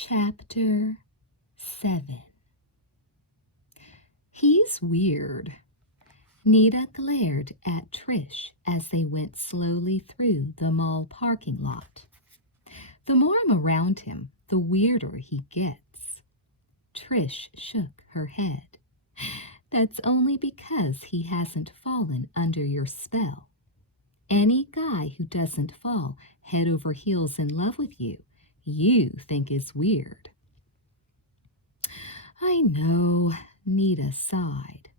Chapter 7. He's weird. Nita glared at Trish as they went slowly through the mall parking lot. The more I'm around him, the weirder he gets. Trish shook her head. That's only because he hasn't fallen under your spell. Any guy who doesn't fall head over heels in love with you, you think is weird. I know, Nita sighed.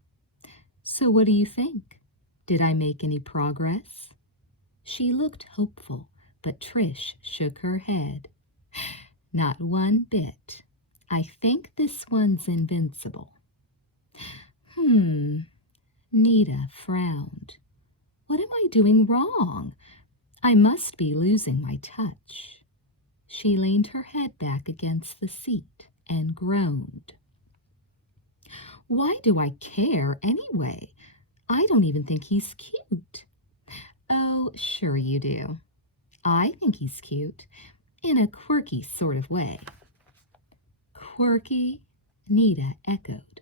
So what do you think? Did I make any progress? She looked hopeful, but Trish shook her head. Not one bit. I think this one's invincible. Nita frowned. What am I doing wrong? I must be losing my touch. She leaned her head back against the seat and groaned. Why do I care anyway? I don't even think he's cute. Oh, sure you do. I think he's cute, in a quirky sort of way. Quirky? Nita echoed.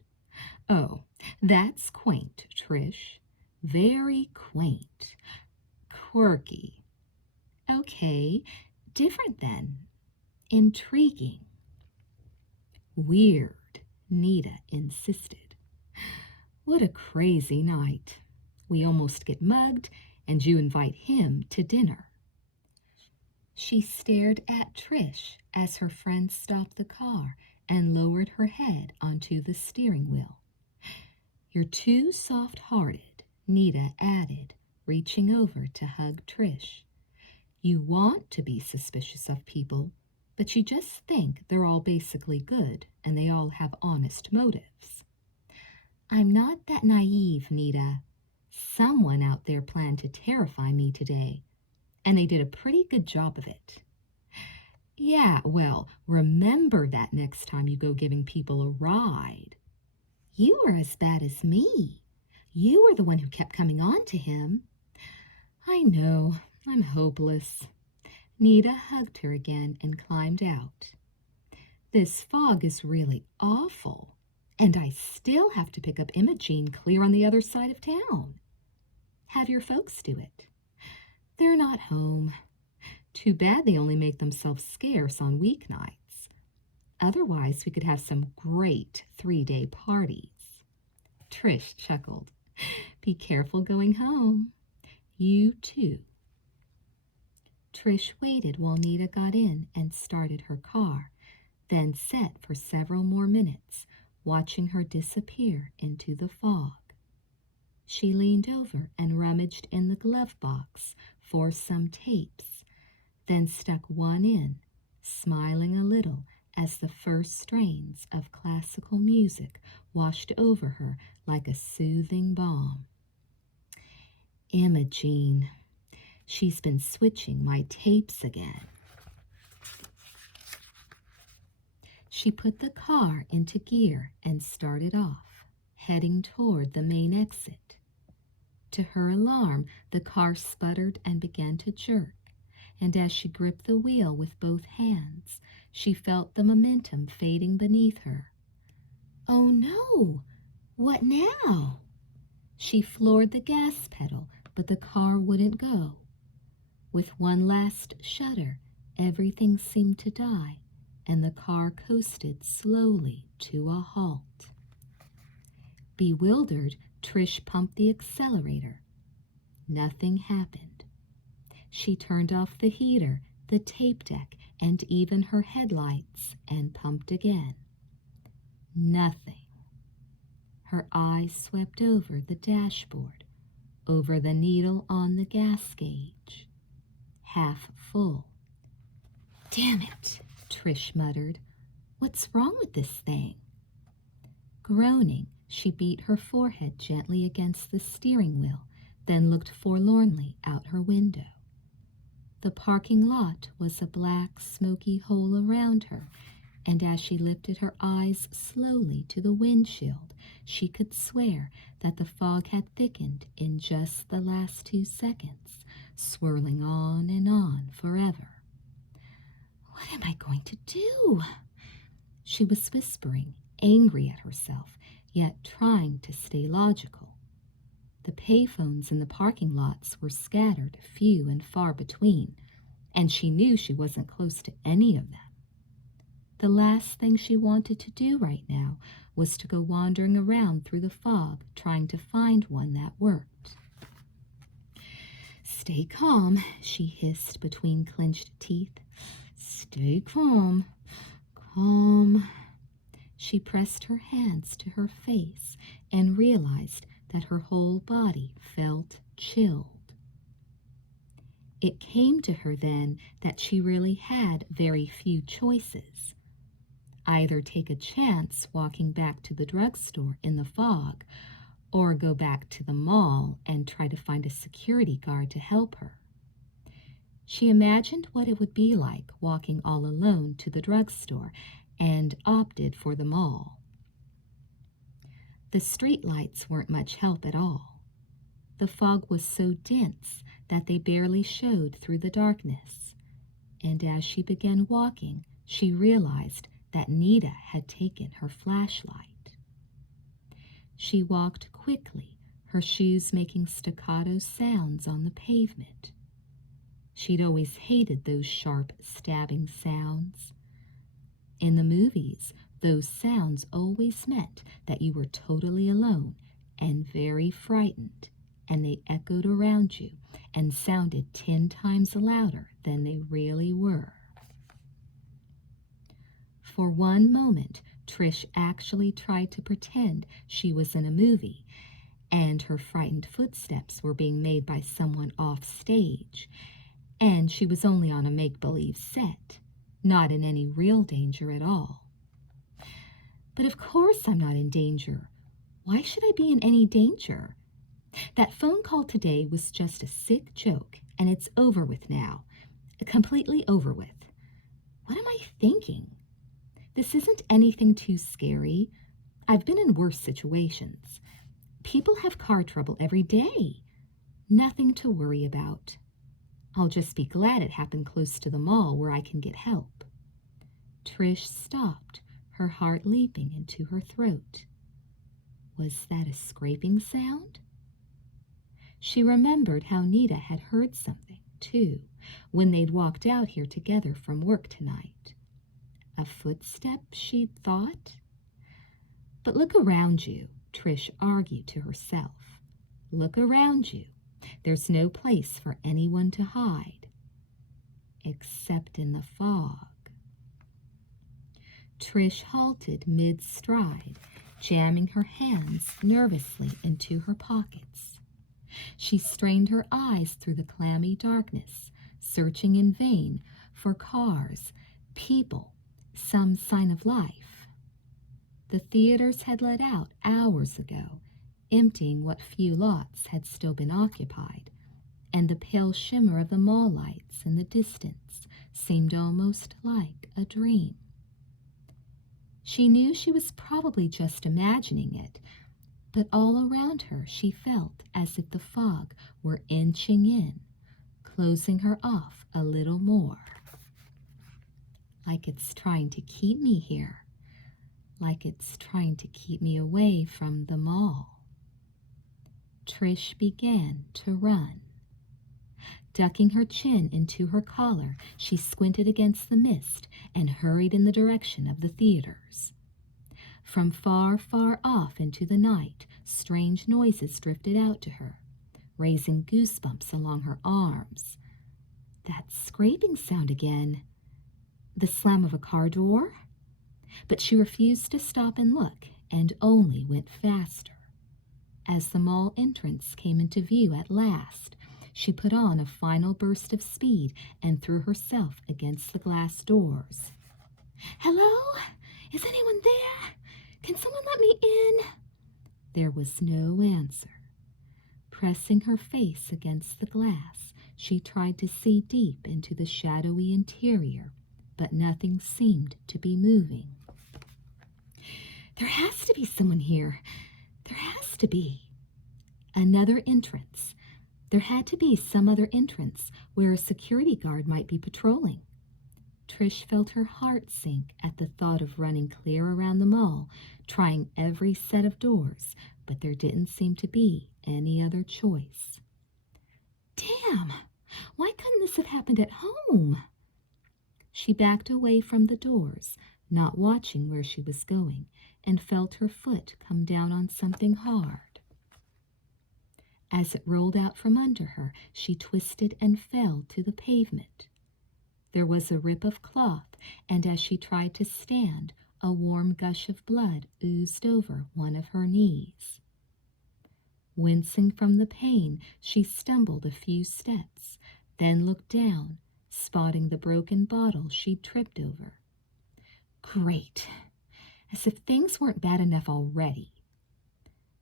Oh, that's quaint, Trish. Very quaint. Quirky. Okay, different then. Intriguing. Weird, Nita insisted. What a crazy night. We almost get mugged, and you invite him to dinner. She stared at Trish as her friend stopped the car and lowered her head onto the steering wheel. You're too soft-hearted, Nita added, reaching over to hug Trish. You want to be suspicious of people, but you just think they're all basically good and they all have honest motives. I'm not that naive, Nita. Someone out there planned to terrify me today, and they did a pretty good job of it. Yeah, well, remember that next time you go giving people a ride. You were as bad as me. You were the one who kept coming on to him. I know, I'm hopeless. Nita hugged her again and climbed out. This fog is really awful, and I still have to pick up Imogene clear on the other side of town. Have your folks do it. They're not home. Too bad they only make themselves scarce on weeknights. Otherwise, we could have some great 3-day parties. Trish chuckled. Be careful going home. You too. Trish waited while Nita got in and started her car, then sat for several more minutes, watching her disappear into the fog. She leaned over and rummaged in the glove box for some tapes, then stuck one in, smiling a little as the first strains of classical music washed over her like a soothing balm. Imogene. She's been switching my tapes again. She put the car into gear and started off, heading toward the main exit. To her alarm, the car sputtered and began to jerk, and as she gripped the wheel with both hands, she felt the momentum fading beneath her. Oh no! What now? She floored the gas pedal, but the car wouldn't go. With one last shudder, everything seemed to die, and the car coasted slowly to a halt. Bewildered, Trish pumped the accelerator. Nothing happened. She turned off the heater, the tape deck, and even her headlights, and pumped again. Nothing. Her eyes swept over the dashboard, over the needle on the gas gauge. Half full. Damn it, Trish muttered. What's wrong with this thing? Groaning, she beat her forehead gently against the steering wheel, then looked forlornly out her window. The parking lot was a black, smoky hole around her, and as she lifted her eyes slowly to the windshield, she could swear that the fog had thickened in just the last 2 seconds, swirling on and on forever. What am I going to do? She was whispering, angry at herself, yet trying to stay logical. The payphones in the parking lots were scattered, few and far between, and she knew she wasn't close to any of them. The last thing she wanted to do right now was to go wandering around through the fog, trying to find one that worked. "Stay calm," she hissed between clenched teeth. "Stay calm. Calm." She pressed her hands to her face and realized that her whole body felt chilled. It came to her then that she really had very few choices. Either take a chance walking back to the drugstore in the fog, or go back to the mall and try to find a security guard to help her. She imagined what it would be like walking all alone to the drugstore and opted for the mall. The street lights weren't much help at all. The fog was so dense that they barely showed through the darkness, and as she began walking, she realized that Nita had taken her flashlight. She walked quickly, her shoes making staccato sounds on the pavement. She'd always hated those sharp, stabbing sounds. In the movies, those sounds always meant that you were totally alone and very frightened, and they echoed around you and sounded 10 times louder than they really were. For one moment, Trish actually tried to pretend she was in a movie, and her frightened footsteps were being made by someone off stage, and she was only on a make-believe set, not in any real danger at all. But of course I'm not in danger. Why should I be in any danger? That phone call today was just a sick joke, and it's over with now. Completely over with. What am I thinking? This isn't anything too scary. I've been in worse situations. People have car trouble every day. Nothing to worry about. I'll just be glad it happened close to the mall where I can get help. Trish stopped, her heart leaping into her throat. Was that a scraping sound? She remembered how Nita had heard something, too, when they'd walked out here together from work tonight. A footstep, she'd thought. But look around you, Trish argued to herself. Look around you. There's no place for anyone to hide. Except in the fog. Trish halted mid-stride, jamming her hands nervously into her pockets. She strained her eyes through the clammy darkness, searching in vain for cars, people, some sign of life. The theaters had let out hours ago, emptying what few lots had still been occupied, and the pale shimmer of the mall lights in the distance seemed almost like a dream. She knew she was probably just imagining it, but all around her she felt as if the fog were inching in, closing her off a little more. Like it's trying to keep me here, like it's trying to keep me away from the mall. Trish began to run. Ducking her chin into her collar, she squinted against the mist and hurried in the direction of the theaters. From far, far off into the night, strange noises drifted out to her, raising goosebumps along her arms. That scraping sound again. The slam of a car door? But she refused to stop and look, and only went faster. As the mall entrance came into view at last, she put on a final burst of speed and threw herself against the glass doors. "Hello? Is anyone there? Can someone let me in?" There was no answer. Pressing her face against the glass, she tried to see deep into the shadowy interior, but nothing seemed to be moving. There has to be someone here. There has to be. Another entrance. There had to be some other entrance where a security guard might be patrolling. Trish felt her heart sink at the thought of running clear around the mall, trying every set of doors, but there didn't seem to be any other choice. Damn! Why couldn't this have happened at home? She backed away from the doors, not watching where she was going, and felt her foot come down on something hard. As it rolled out from under her, she twisted and fell to the pavement. There was a rip of cloth, and as she tried to stand, a warm gush of blood oozed over one of her knees. Wincing from the pain, she stumbled a few steps, then looked down, spotting the broken bottle she'd tripped over. Great! As if things weren't bad enough already.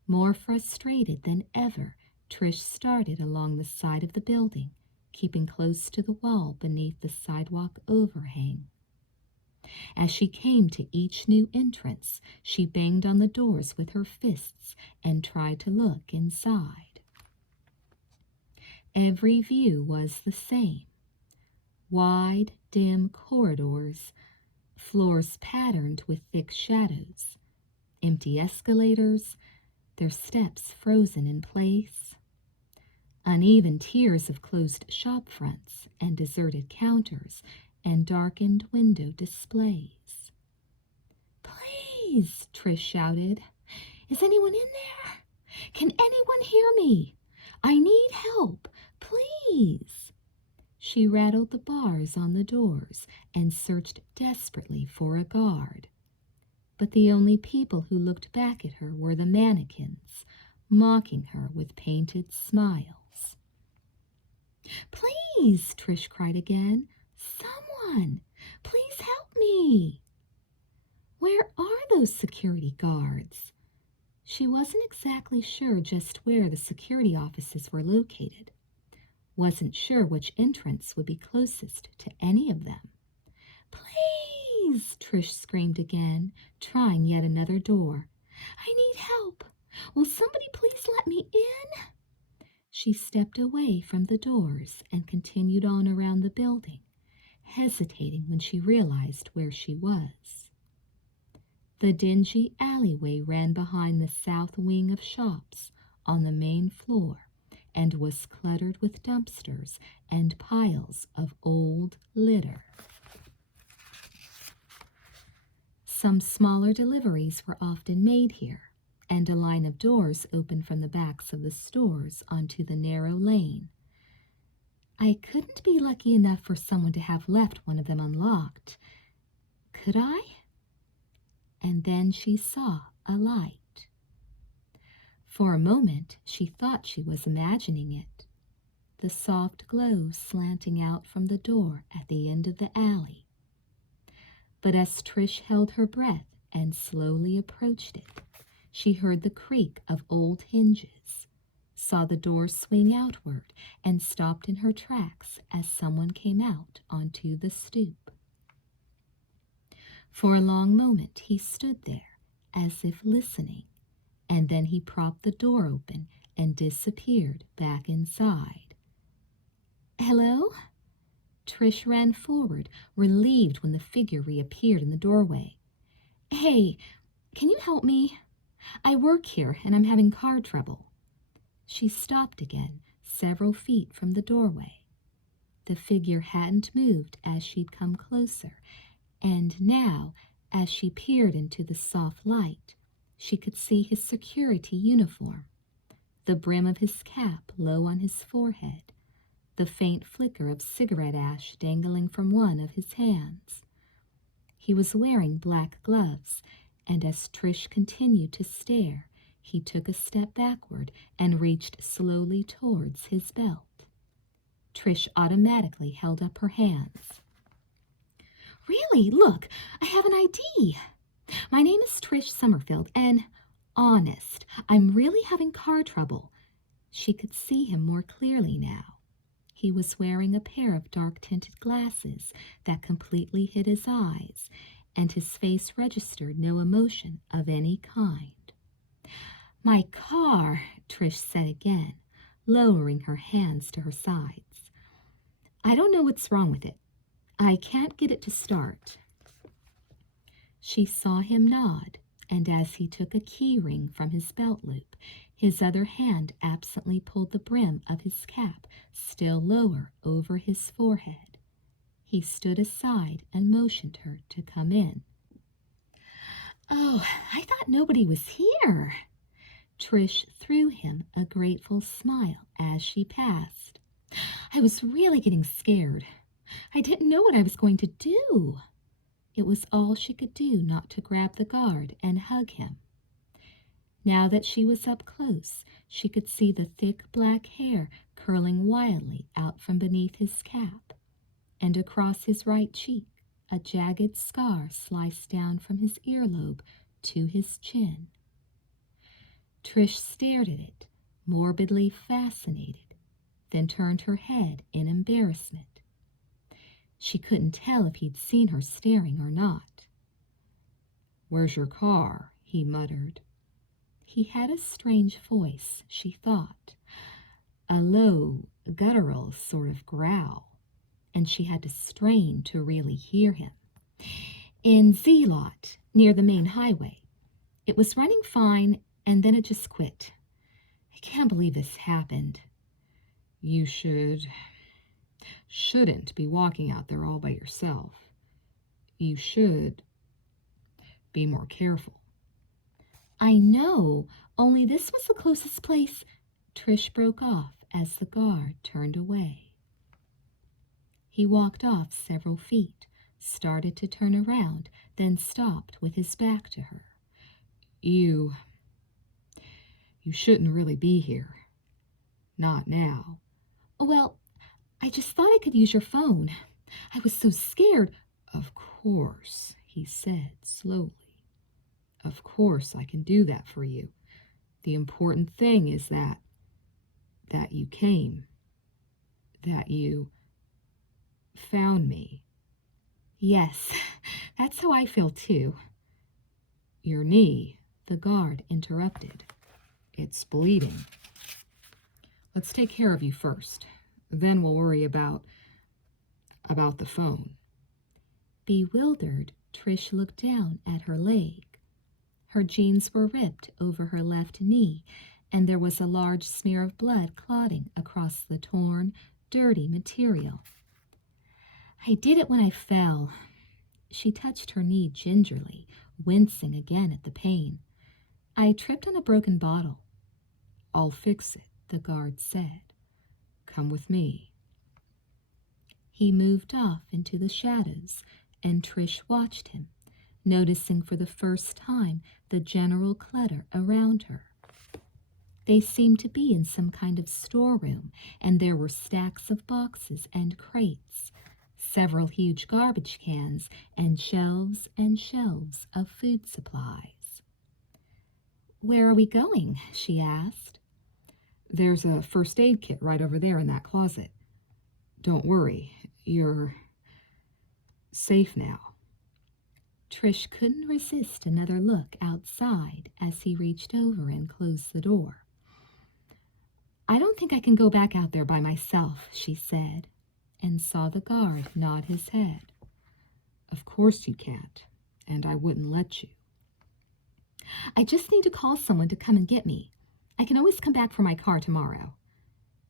More frustrated than ever, Trish started along the side of the building, keeping close to the wall beneath the sidewalk overhang. As she came to each new entrance, she banged on the doors with her fists and tried to look inside. Every view was the same. Wide, dim corridors, floors patterned with thick shadows, empty escalators, their steps frozen in place, uneven tiers of closed shop fronts and deserted counters and darkened window displays. Please, Trish shouted. Is anyone in there? Can anyone hear me? I need help, please. She rattled the bars on the doors and searched desperately for a guard. But the only people who looked back at her were the mannequins, mocking her with painted smiles. Please, Trish cried again. Someone, please help me. Where are those security guards? She wasn't exactly sure just where the security offices were located. Wasn't sure which entrance would be closest to any of them. Please, Trish screamed again, trying yet another door. I need help. Will somebody please let me in? She stepped away from the doors and continued on around the building, hesitating when she realized where she was. The dingy alleyway ran behind the south wing of shops on the main floor and was cluttered with dumpsters and piles of old litter. Some smaller deliveries were often made here, and a line of doors opened from the backs of the stores onto the narrow lane. I couldn't be lucky enough for someone to have left one of them unlocked. Could I? And then she saw a light. For a moment, she thought she was imagining it. The soft glow slanting out from the door at the end of the alley. But as Trish held her breath and slowly approached it, she heard the creak of old hinges, saw the door swing outward, and stopped in her tracks as someone came out onto the stoop. For a long moment he stood there, as if listening, and then he propped the door open and disappeared back inside. Hello? Trish ran forward, relieved when the figure reappeared in the doorway. Hey, can you help me? I work here and I'm having car trouble. She stopped again, several feet from the doorway. The figure hadn't moved as she'd come closer, and now, as she peered into the soft light, she could see his security uniform, the brim of his cap low on his forehead, the faint flicker of cigarette ash dangling from one of his hands. He was wearing black gloves, and as Trish continued to stare, he took a step backward and reached slowly towards his belt. Trish automatically held up her hands. Really? Look, I have an ID. My name is Trish Summerfield, and honest, I'm really having car trouble. She could see him more clearly now. He was wearing a pair of dark-tinted glasses that completely hid his eyes, and his face registered no emotion of any kind. My car, Trish said again, lowering her hands to her sides. I don't know what's wrong with it. I can't get it to start. She saw him nod, and as he took a key ring from his belt loop, his other hand absently pulled the brim of his cap still lower over his forehead. He stood aside and motioned her to come in. "Oh, I thought nobody was here." Trish threw him a grateful smile as she passed. "I was really getting scared. I didn't know what I was going to do." It was all she could do not to grab the guard and hug him. Now that she was up close, she could see the thick black hair curling wildly out from beneath his cap, and across his right cheek, a jagged scar sliced down from his earlobe to his chin. Trish stared at it, morbidly fascinated, then turned her head in embarrassment. She couldn't tell if he'd seen her staring or not. "Where's your car?" he muttered. He had a strange voice, she thought, a low, guttural sort of growl, and she had to strain to really hear him. "In Z-Lot, near the main highway. It was running fine, and then it just quit. I can't believe this happened." "You shouldn't be walking out there all by yourself. You should be more careful." "I know, only this was the closest place." Trish broke off as the guard turned away. He walked off several feet, started to turn around, then stopped with his back to her. You shouldn't really be here. Not now." "Well, I just thought I could use your phone. I was so scared." "Of course," he said slowly. "Of course I can do that for you. The important thing is that you came, that you found me." "Yes, that's how I feel too." "Your knee," the guard interrupted. "It's bleeding. Let's take care of you first. Then we'll worry about the phone." Bewildered, Trish looked down at her leg. Her jeans were ripped over her left knee, and there was a large smear of blood clotting across the torn, dirty material. "I did it when I fell." She touched her knee gingerly, wincing again at the pain. "I tripped on a broken bottle." "I'll fix it," the guard said. "Come with me." He moved off into the shadows, and Trish watched him, noticing for the first time the general clutter around her. They seemed to be in some kind of storeroom, and there were stacks of boxes and crates, several huge garbage cans, and shelves of food supplies. "Where are we going?" she asked. "There's a first aid kit right over there in that closet. Don't worry, you're safe now." Trish couldn't resist another look outside as he reached over and closed the door. "I don't think I can go back out there by myself," she said, and saw the guard nod his head. "Of course you can't, and I wouldn't let you." "I just need to call someone to come and get me. I can always come back for my car tomorrow."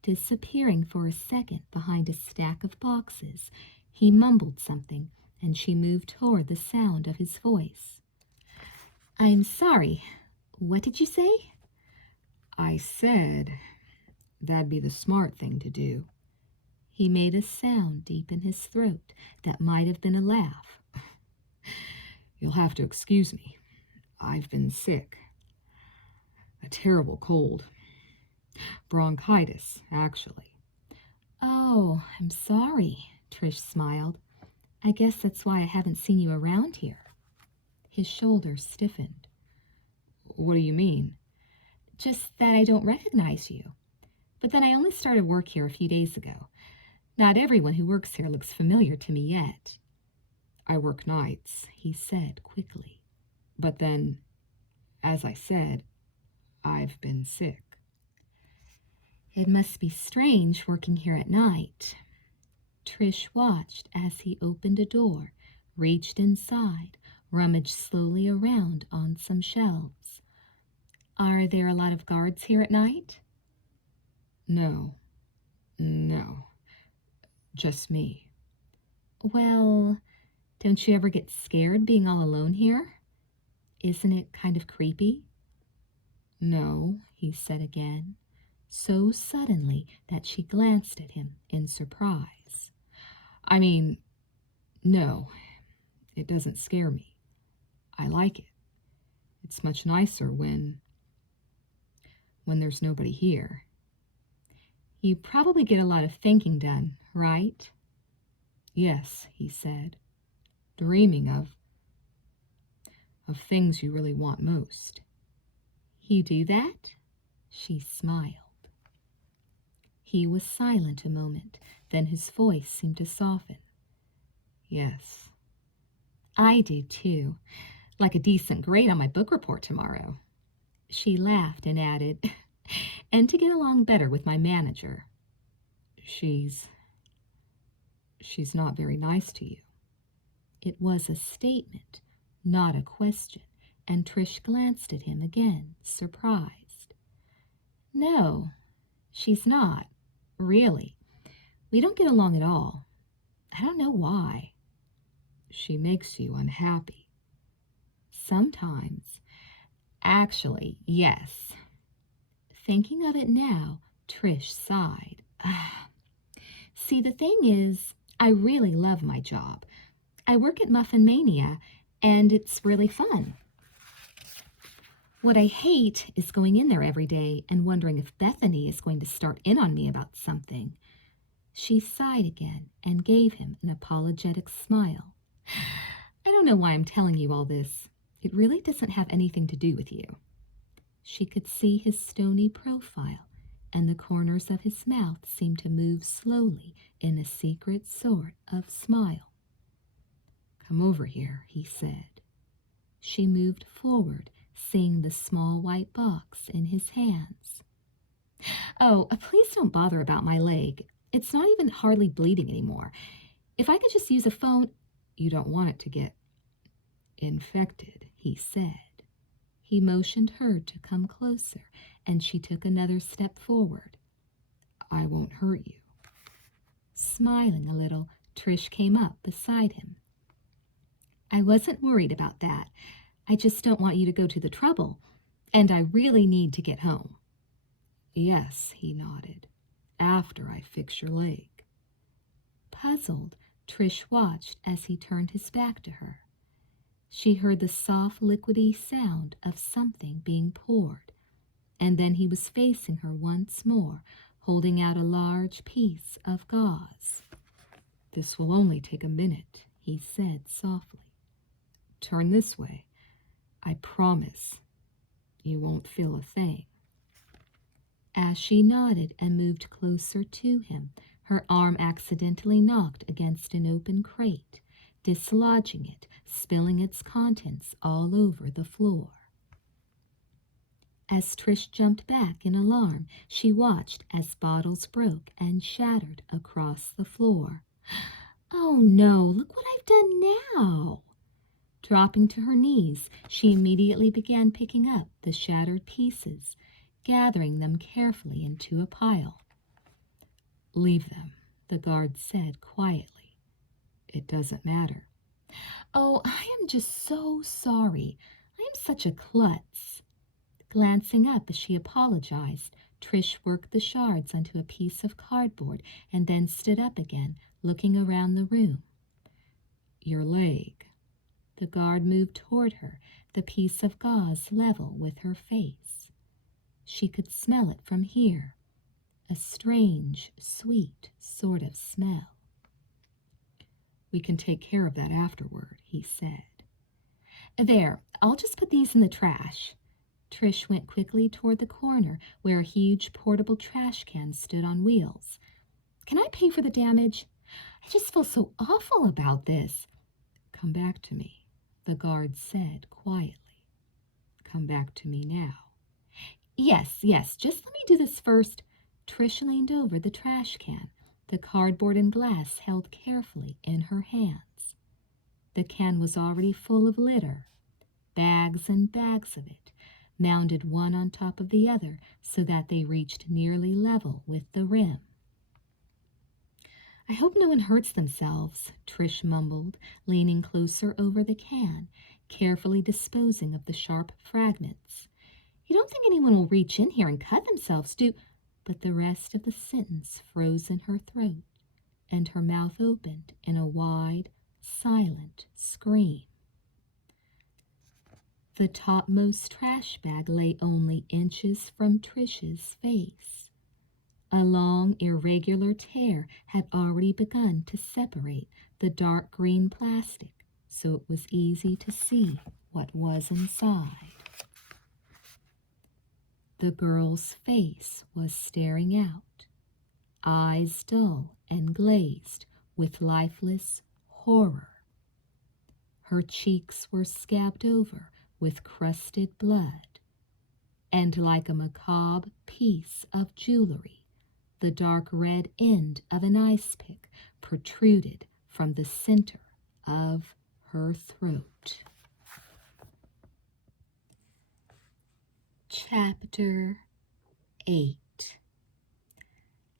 Disappearing for a second behind a stack of boxes, he mumbled something, and she moved toward the sound of his voice. "I'm sorry. What did you say?" "I said that'd be the smart thing to do." He made a sound deep in his throat that might have been a laugh. "You'll have to excuse me. I've been sick. A terrible cold. Bronchitis, actually." "Oh, I'm sorry," Trish smiled. "I guess that's why I haven't seen you around here." His shoulders stiffened. "What do you mean?" "Just that I don't recognize you. But then I only started work here a few days ago. Not everyone who works here looks familiar to me yet." "I work nights," he said quickly. "But then, as I said, I've been sick." "It must be strange working here at night." Trish watched as he opened a door, reached inside, rummaged slowly around on some shelves. Are there a lot of guards here at night? No, just me. Well, don't you ever get scared being all alone here? Isn't it kind of creepy? No, he said again, so suddenly that she glanced at him in surprise. I mean, no, it doesn't scare me. I like it. It's much nicer when there's nobody here. You probably get a lot of thinking done, right? Yes, he said, dreaming of things you really want most. You do that? She smiled. He was silent a moment, then his voice seemed to soften. Yes. I do too, like a decent grade on my book report tomorrow. She laughed and added, and to get along better with my manager. She's not very nice to you. It was a statement, not a question, and Trish glanced at him again, surprised. No, she's not, really. We don't get along at all. I don't know why. She makes you unhappy. Sometimes. Actually, yes. Thinking of it now, Trish sighed. See, the thing is, I really love my job. I work at Muffin Mania, and it's really fun. What I hate is going in there every day and wondering if Bethany is going to start in on me about something. She sighed again and gave him an apologetic smile. I don't know why I'm telling you all this. It really doesn't have anything to do with you. She could see his stony profile, and the corners of his mouth seemed to move slowly in a secret sort of smile. Come over here, he said. She moved forward, seeing the small white box in his hands. Oh, please don't bother about my leg. It's not even hardly bleeding anymore. If I could just use a phone... You don't want it to get infected, he said. He motioned her to come closer, and she took another step forward. I won't hurt you. Smiling a little, Trish came up beside him. I wasn't worried about that. I just don't want you to go to the trouble, and I really need to get home. Yes, he nodded, after I fix your leg. Puzzled, Trish watched as he turned his back to her. She heard the soft, liquidy sound of something being poured, and then he was facing her once more, holding out a large piece of gauze. This will only take a minute, he said softly. Turn this way. I promise you won't feel a thing. As she nodded and moved closer to him, her arm accidentally knocked against an open crate, dislodging it, spilling its contents all over the floor. As Trish jumped back in alarm, she watched as bottles broke and shattered across the floor. Oh no, look what I've done now! Dropping to her knees, she immediately began picking up the shattered pieces, gathering them carefully into a pile. Leave them, the guard said quietly. It doesn't matter. Oh, I am just so sorry. I am such a klutz. Glancing up as she apologized, Trish worked the shards onto a piece of cardboard and then stood up again, looking around the room. Your leg. The guard moved toward her, the piece of gauze level with her face. She could smell it from here, a strange, sweet sort of smell. We can take care of that afterward, he said. There, I'll just put these in the trash. Trish went quickly toward the corner where a huge portable trash can stood on wheels. Can I pay for the damage? I just feel so awful about this. Come back to me, the guard said quietly. Come back to me now. Yes, just let me do this first. Trish leaned over the trash can, the cardboard and glass held carefully in her hands. The can was already full of litter, bags and bags of it, mounted one on top of the other so that they reached nearly level with the rim. "I hope no one hurts themselves," Trish mumbled, leaning closer over the can, carefully disposing of the sharp fragments. "You don't think anyone will reach in here and cut themselves, do—" But the rest of the sentence froze in her throat, and her mouth opened in a wide, silent scream. The topmost trash bag lay only inches from Trish's face. A long, irregular tear had already begun to separate the dark green plastic, so it was easy to see what was inside. The girl's face was staring out, eyes dull and glazed with lifeless horror. Her cheeks were scabbed over with crusted blood, and like a macabre piece of jewelry, the dark red end of an ice pick protruded from the center of her throat. Chapter 8.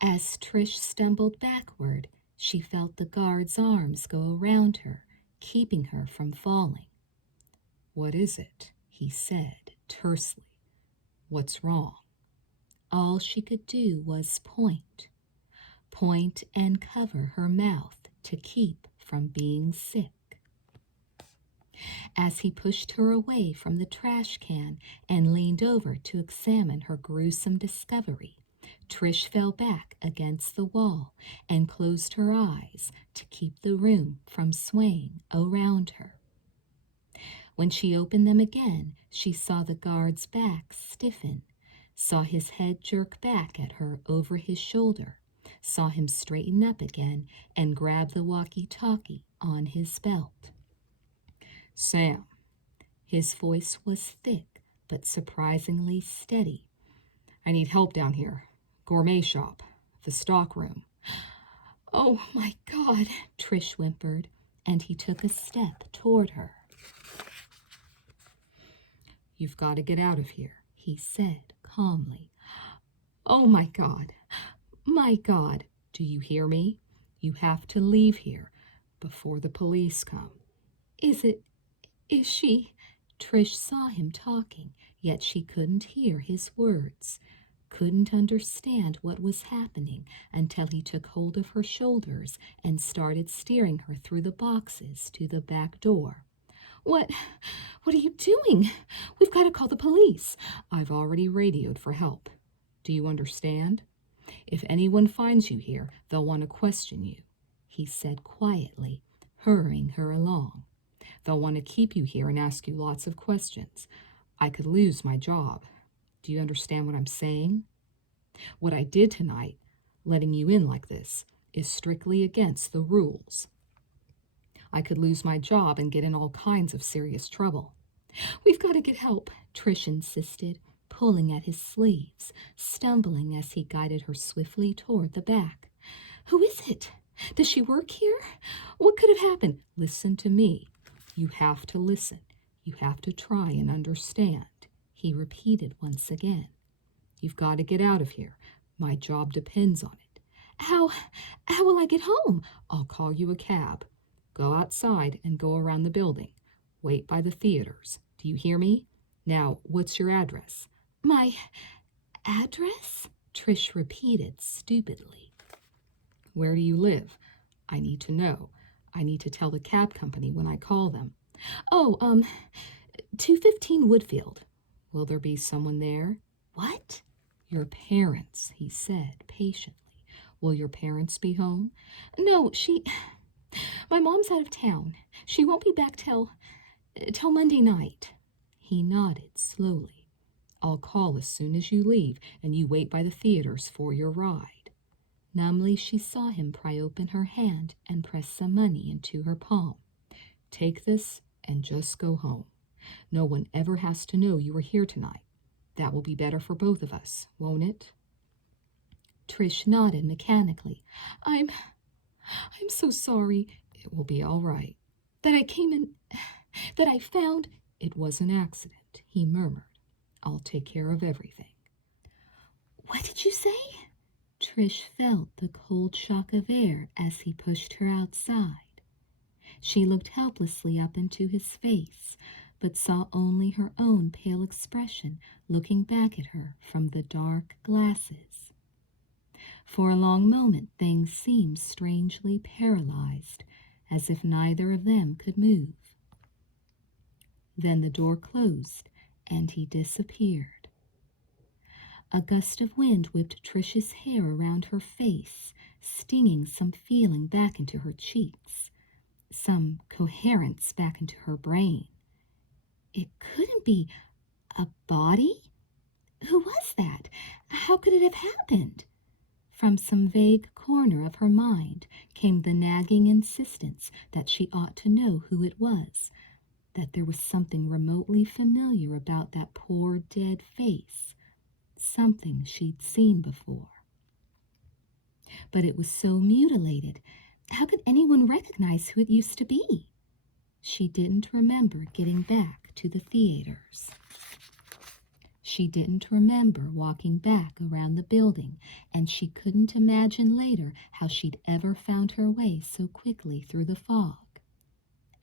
As Trish stumbled backward, she felt the guard's arms go around her, keeping her from falling. "What is it?" he said tersely. "What's wrong?" All she could do was point and cover her mouth to keep from being sick. As he pushed her away from the trash can and leaned over to examine her gruesome discovery, Trish fell back against the wall and closed her eyes to keep the room from swaying around her. When she opened them again, she saw the guard's back stiffen, saw his head jerk back at her over his shoulder, saw him straighten up again and grab the walkie-talkie on his belt. "Sam." His voice was thick but surprisingly steady. "I need help down here. Gourmet shop. The stock room." "Oh, my God," Trish whimpered, and he took a step toward her. "You've got to get out of here," he said calmly. "Oh, my God. My God. Do you hear me? You have to leave here before the police come." Is she? Trish saw him talking, yet she couldn't hear his words, couldn't understand what was happening until he took hold of her shoulders and started steering her through the boxes to the back door. What are you doing? We've got to call the police." "I've already radioed for help. Do you understand? If anyone finds you here, they'll want to question you," he said quietly, hurrying her along. "They'll want to keep you here and ask you lots of questions. I could lose my job. Do you understand what I'm saying? What I did tonight, letting you in like this, is strictly against the rules. I could lose my job and get in all kinds of serious trouble." "We've got to get help," Trish insisted, pulling at his sleeves, stumbling as he guided her swiftly toward the back. "Who is it? Does she work here? What could have happened?" "Listen to me. You have to listen. You have to try and understand," he repeated once again. "You've got to get out of here. My job depends on it." How will I get home?" "I'll call you a cab. Go outside and go around the building. Wait by the theaters. Do you hear me? Now, what's your address?" "My address?" Trish repeated stupidly. "Where do you live? I need to know. I need to tell the cab company when I call them." "Oh, 215 Woodfield." "Will there be someone there?" "What?" "Your parents," he said patiently. "Will your parents be home?" "No, my mom's out of town. She won't be back till Monday night." He nodded slowly. "I'll call as soon as you leave, and you wait by the theaters for your ride." Numbly, she saw him pry open her hand and press some money into her palm. "Take this and just go home. No one ever has to know you were here tonight. That will be better for both of us, won't it?" Trish nodded mechanically. I'm so sorry. It will be all right. That I found it was an accident, he murmured. I'll take care of everything. What did you say? Trish felt the cold shock of air as he pushed her outside. She looked helplessly up into his face, but saw only her own pale expression looking back at her from the dark glasses. For a long moment things seemed strangely paralyzed, as if neither of them could move. Then the door closed, and he disappeared. A gust of wind whipped Trish's hair around her face, stinging some feeling back into her cheeks, some coherence back into her brain. It couldn't be a body? Who was that? How could it have happened? From some vague corner of her mind came the nagging insistence that she ought to know who it was, that there was something remotely familiar about that poor dead face, something she'd seen before. But it was so mutilated. How could anyone recognize who it used to be? She didn't remember getting back to the theaters. She didn't remember walking back around the building, and she couldn't imagine later how she'd ever found her way so quickly through the fog.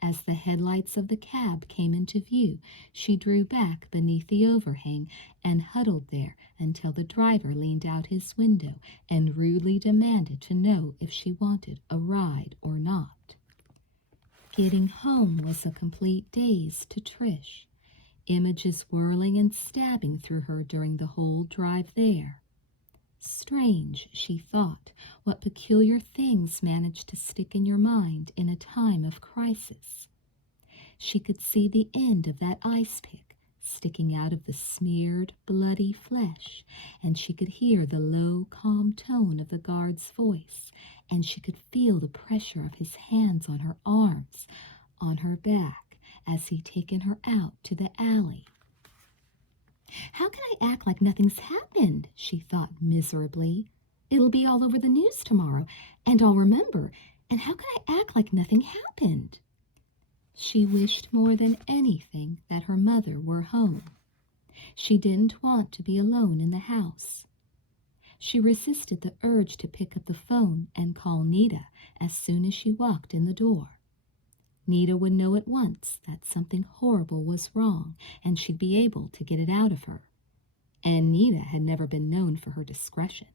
As the headlights of the cab came into view, she drew back beneath the overhang and huddled there until the driver leaned out his window and rudely demanded to know if she wanted a ride or not. Getting home was a complete daze to Trish, images whirling and stabbing through her during the whole drive there. Strange, she thought, what peculiar things manage to stick in your mind in a time of crisis. She could see the end of that ice pick sticking out of the smeared, bloody flesh, and she could hear the low, calm tone of the guard's voice, and she could feel the pressure of his hands on her arms, on her back, as he'd taken her out to the alley. How can I act like nothing's happened? She thought miserably. It'll be all over the news tomorrow, and I'll remember. And how can I act like nothing happened? She wished more than anything that her mother were home. She didn't want to be alone in the house. She resisted the urge to pick up the phone and call Nita as soon as she walked in the door. Nita would know at once that something horrible was wrong, and she'd be able to get it out of her. And Nita had never been known for her discretion.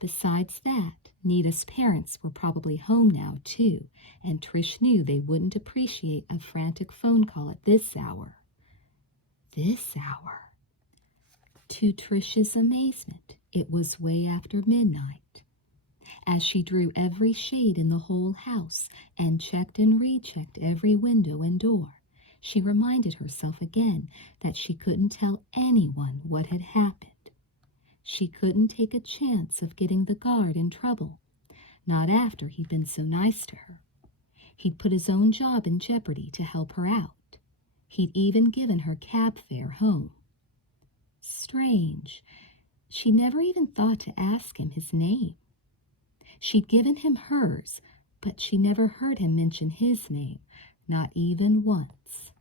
Besides that, Nita's parents were probably home now, too, and Trish knew they wouldn't appreciate a frantic phone call at this hour. This hour. To Trish's amazement, it was way after midnight. As she drew every shade in the whole house and checked and rechecked every window and door, she reminded herself again that she couldn't tell anyone what had happened. She couldn't take a chance of getting the guard in trouble, not after he'd been so nice to her. He'd put his own job in jeopardy to help her out. He'd even given her cab fare home. Strange, she never even thought to ask him his name. She'd given him hers, but she never heard him mention his name, not even once.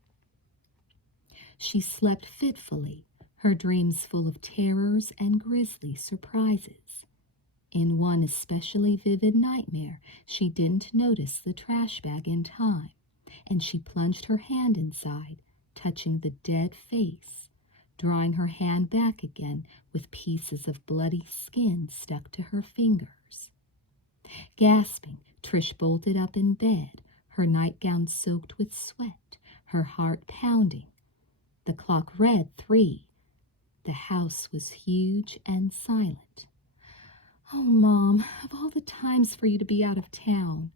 She slept fitfully, her dreams full of terrors and grisly surprises. In one especially vivid nightmare, she didn't notice the trash bag in time, and she plunged her hand inside, touching the dead face, drawing her hand back again with pieces of bloody skin stuck to her fingers. Gasping, Trish bolted up in bed, her nightgown soaked with sweat, her heart pounding. The clock read 3. The house was huge and silent. Oh, Mom, of all the times for you to be out of town.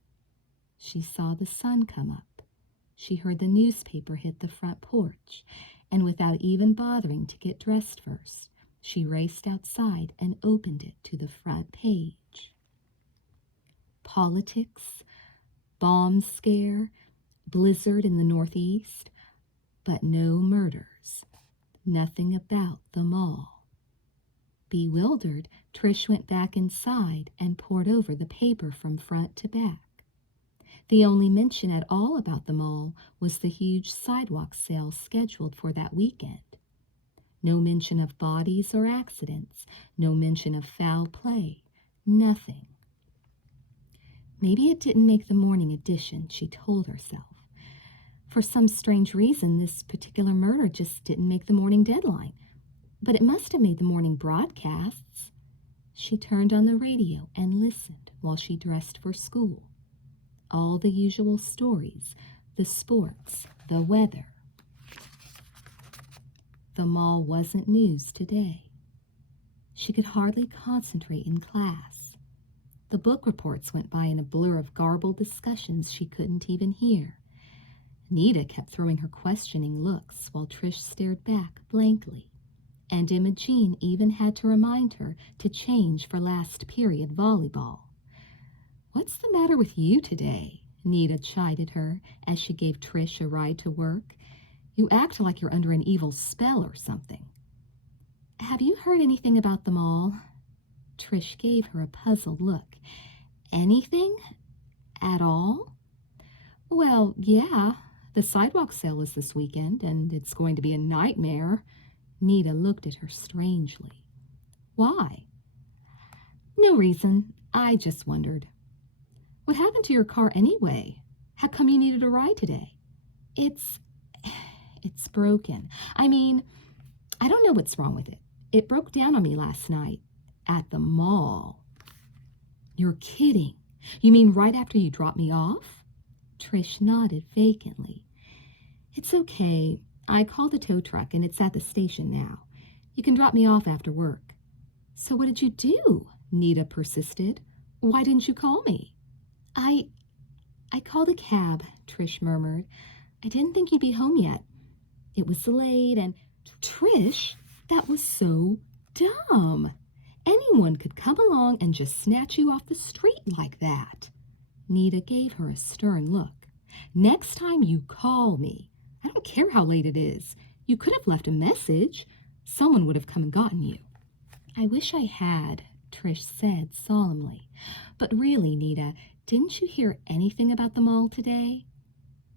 She saw the sun come up. She heard the newspaper hit the front porch, and without even bothering to get dressed first, she raced outside and opened it to the front page. Politics, bomb scare, blizzard in the Northeast, but no murders. Nothing about them all. Bewildered, Trish went back inside and pored over the paper from front to back. The only mention at all about the mall was the huge sidewalk sale scheduled for that weekend. No mention of bodies or accidents, no mention of foul play, nothing. Maybe it didn't make the morning edition, she told herself. For some strange reason, this particular murder just didn't make the morning deadline. But it must have made the morning broadcasts. She turned on the radio and listened while she dressed for school. All the usual stories, the sports, the weather. The mall wasn't news today. She could hardly concentrate in class. The book reports went by in a blur of garbled discussions she couldn't even hear. Nita kept throwing her questioning looks while Trish stared back blankly. And Imogene even had to remind her to change for last period volleyball. "What's the matter with you today?" Nita chided her as she gave Trish a ride to work. "You act like you're under an evil spell or something." "Have you heard anything about the mall?" Trish gave her a puzzled look. "Anything? At all?" "Well, yeah. The sidewalk sale is this weekend, and it's going to be a nightmare." Nita looked at her strangely. "Why?" "No reason. I just wondered." "What happened to your car anyway? How come you needed a ride today?" It's broken. I mean, I don't know what's wrong with it. It broke down on me last night at the mall." "You're kidding. You mean right after you dropped me off?" Trish nodded vacantly. "It's okay. I called a tow truck and it's at the station now. You can drop me off after work." "So what did you do?" Nita persisted. "Why didn't you call me?" I called a cab," Trish murmured. "I didn't think you'd be home yet. It was delayed and—" "Trish, that was so dumb. Anyone could come along and just snatch you off the street like that." Nita gave her a stern look. "Next time you call me. I don't care how late it is. You could have left a message. Someone would have come and gotten you." "I wish I had," Trish said solemnly. "But really, Nita, didn't you hear anything about the mall today?"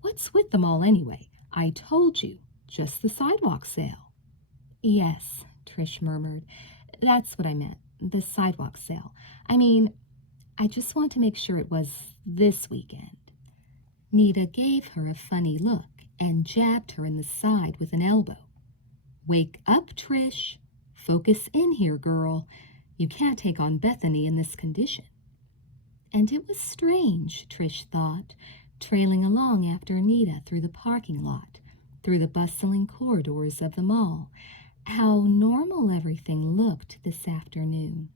"What's with the mall anyway? I told you, just the sidewalk sale." "Yes," Trish murmured. "That's what I meant, the sidewalk sale. I mean, I just want to make sure it was this weekend." Nita gave her a funny look and jabbed her in the side with an elbow. "Wake up, Trish. Focus in here, girl. You can't take on Bethany in this condition." And it was strange, Trish thought, trailing along after Nita through the parking lot, through the bustling corridors of the mall, how normal everything looked this afternoon.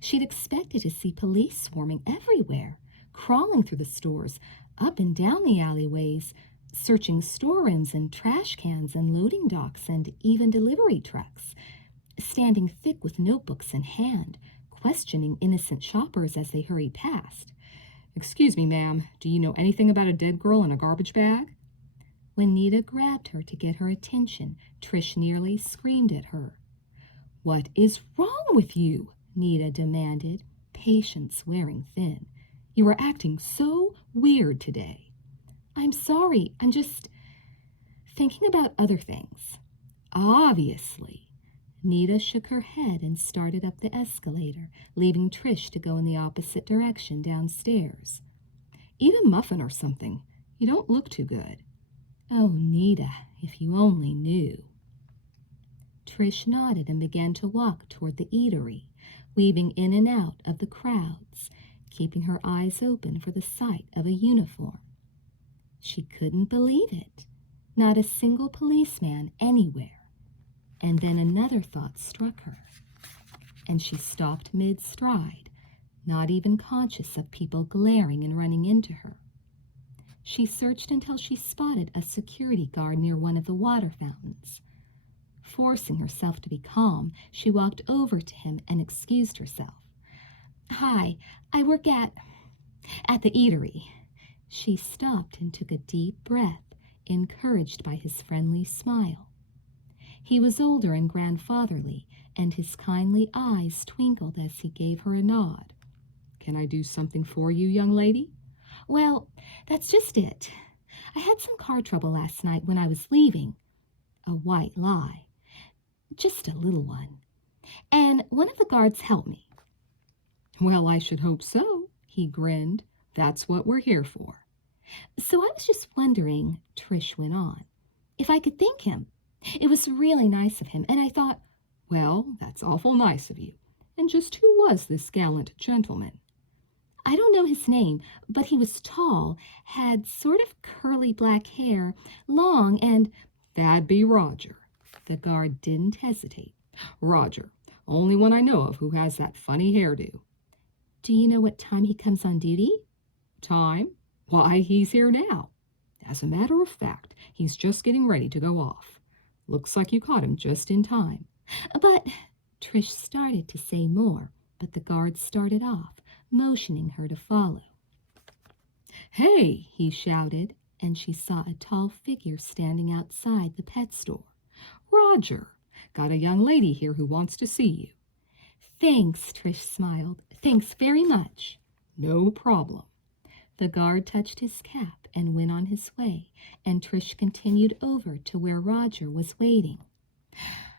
She'd expected to see police swarming everywhere, crawling through the stores, up and down the alleyways, searching storerooms and trash cans and loading docks and even delivery trucks, standing thick with notebooks in hand, questioning innocent shoppers as they hurried past. "Excuse me, ma'am, do you know anything about a dead girl in a garbage bag?" When Nita grabbed her to get her attention, Trish nearly screamed at her. "What is wrong with you?" Nita demanded, patience wearing thin. "You are acting so weird today." "I'm sorry, I'm just thinking about other things." "Obviously." Nita shook her head and started up the escalator, leaving Trish to go in the opposite direction downstairs. "Eat a muffin or something. You don't look too good." "Oh, Nita, if you only knew." Trish nodded and began to walk toward the eatery, weaving in and out of the crowds, keeping her eyes open for the sight of a uniform. She couldn't believe it. Not a single policeman anywhere. And then another thought struck her, and she stopped mid-stride, not even conscious of people glaring and running into her. She searched until she spotted a security guard near one of the water fountains. Forcing herself to be calm, she walked over to him and excused herself. "Hi, I work at the eatery." She stopped and took a deep breath, encouraged by his friendly smile. He was older and grandfatherly, and his kindly eyes twinkled as he gave her a nod. Can I do something for you, young lady? Well, that's just it. I had some car trouble last night when I was leaving. A white lie. Just a little one. And one of the guards helped me. Well, I should hope so, he grinned. That's what we're here for. So I was just wondering, Trish went on, if I could thank him. It was really nice of him, and I thought, well, that's awful nice of you. And just who was this gallant gentleman? I don't know his name, but he was tall, had sort of curly black hair, long, and that'd be Roger. The guard didn't hesitate. Roger, only one I know of who has that funny hairdo. Do you know what time he comes on duty? Time? Why, he's here now. As a matter of fact, he's just getting ready to go off. Looks like you caught him just in time. But Trish started to say more, but the guard started off, motioning her to follow. Hey, he shouted, and she saw a tall figure standing outside the pet store. Roger, got a young lady here who wants to see you. Thanks, Trish smiled. Thanks very much. No problem. The guard touched his cap and went on his way, and Trish continued over to where Roger was waiting.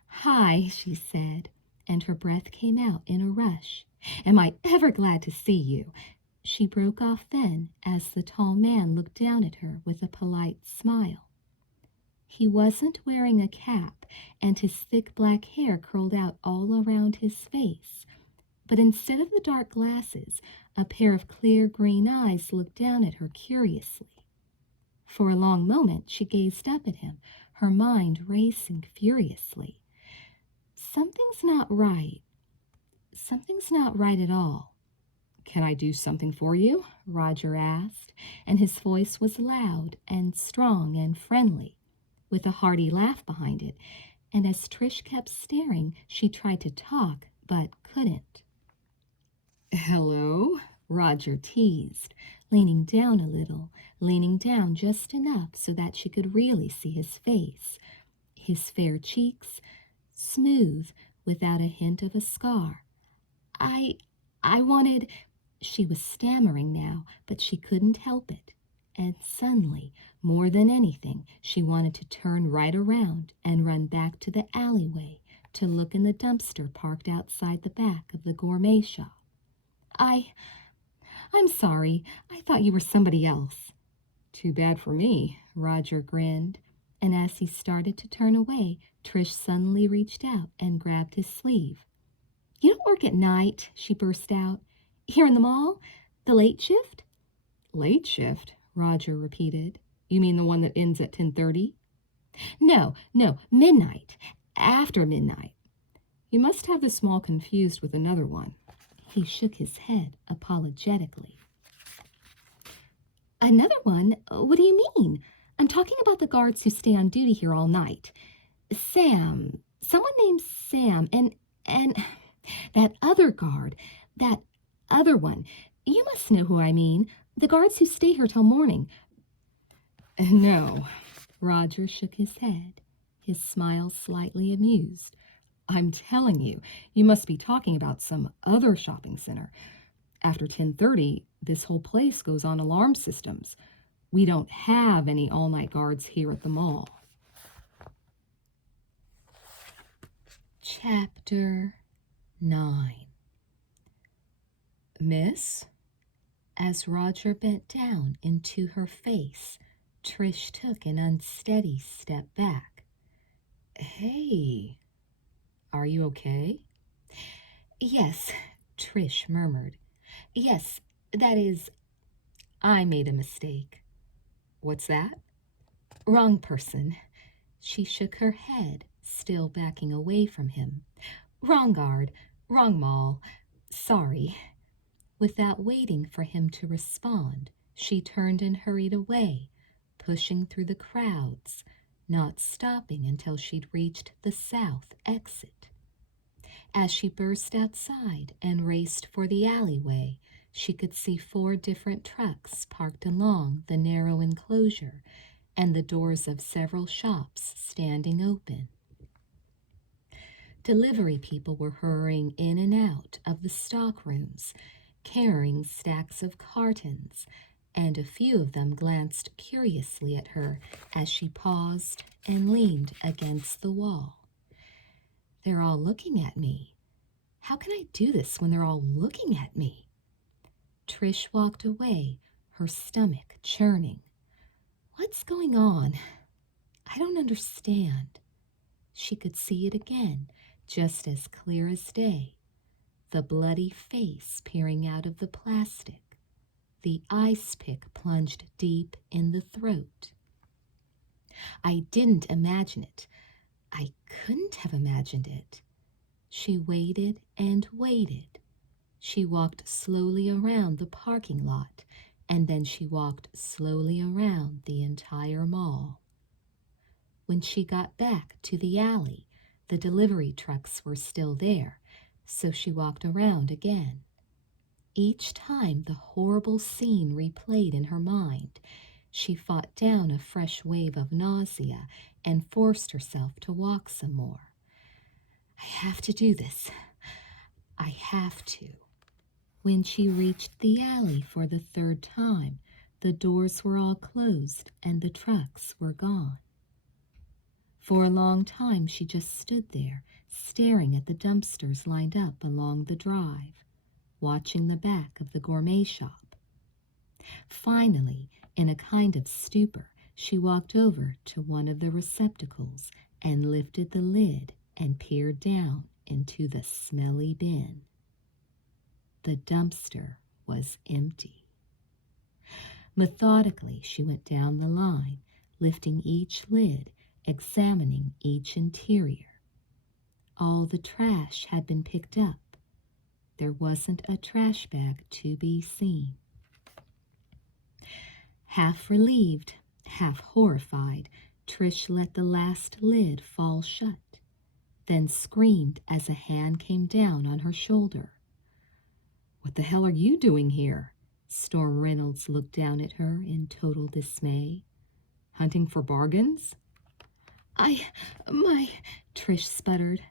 Hi, she said, and her breath came out in a rush. Am I ever glad to see you? She broke off then as the tall man looked down at her with a polite smile. He wasn't wearing a cap, and his thick black hair curled out all around his face. But instead of the dark glasses, a pair of clear green eyes looked down at her curiously. For a long moment she gazed up at him, her mind racing furiously. Something's not right. Something's not right at all. Can I do something for you? Roger asked, and his voice was loud and strong and friendly, with a hearty laugh behind it, and as Trish kept staring, she tried to talk, but couldn't. Hello? Roger teased, leaning down a little, leaning down just enough so that she could really see his face, his fair cheeks, smooth, without a hint of a scar. I wanted... She was stammering now, but she couldn't help it. And suddenly, more than anything, she wanted to turn right around and run back to the alleyway to look in the dumpster parked outside the back of the gourmet shop. I'm sorry. I thought you were somebody else. Too bad for me, Roger grinned, and as he started to turn away, Trish suddenly reached out and grabbed his sleeve. You don't work at night, she burst out. Here in the mall? The late shift? Late shift? Roger repeated. You mean the one that ends at 10:30? No, midnight. After midnight. You must have this mall confused with another one. He shook his head apologetically. Another one? What do you mean? I'm talking about the guards who stay on duty here all night. Sam. Someone named Sam. And that other guard. That other one. You must know who I mean. The guards who stay here till morning. No. Roger shook his head, his smile slightly amused. I'm telling you, you must be talking about some other shopping center. After 10:30, this whole place goes on alarm systems. We don't have any all-night guards here at the mall. Chapter 9. Miss? As Roger bent down into her face, Trish took an unsteady step back. Hey, are you okay? Yes, Trish murmured. Yes, that is, I made a mistake. What's that? Wrong person. She shook her head, still backing away from him. Wrong guard, wrong mall. Sorry. Without waiting for him to respond, she turned and hurried away, pushing through the crowds, not stopping until she'd reached the south exit. As she burst outside and raced for the alleyway, she could see 4 different trucks parked along the narrow enclosure and the doors of several shops standing open. Delivery people were hurrying in and out of the stock rooms, carrying stacks of cartons, and a few of them glanced curiously at her as she paused and leaned against the wall. They're all looking at me. How can I do this when they're all looking at me? Trish walked away, her stomach churning. What's going on? I don't understand. She could see it again, just as clear as day. The bloody face peering out of the plastic. The ice pick plunged deep in the throat. I didn't imagine it. I couldn't have imagined it. She waited and waited. She walked slowly around the parking lot, and then she walked slowly around the entire mall. When she got back to the alley, the delivery trucks were still there, so she walked around again. Each time the horrible scene replayed in her mind, she fought down a fresh wave of nausea and forced herself to walk some more. I have to do this. I have to. When she reached the alley for the third time, the doors were all closed and the trucks were gone. For a long time she just stood there, staring at the dumpsters lined up along the drive, watching the back of the gourmet shop. Finally, in a kind of stupor, she walked over to one of the receptacles and lifted the lid and peered down into the smelly bin. The dumpster was empty. Methodically, she went down the line, lifting each lid, examining each interior. All the trash had been picked up. There wasn't a trash bag to be seen. Half relieved, half horrified, Trish let the last lid fall shut, then screamed as a hand came down on her shoulder. "What the hell are you doing here?" Storm Reynolds looked down at her in total dismay. "Hunting for bargains?" Trish sputtered.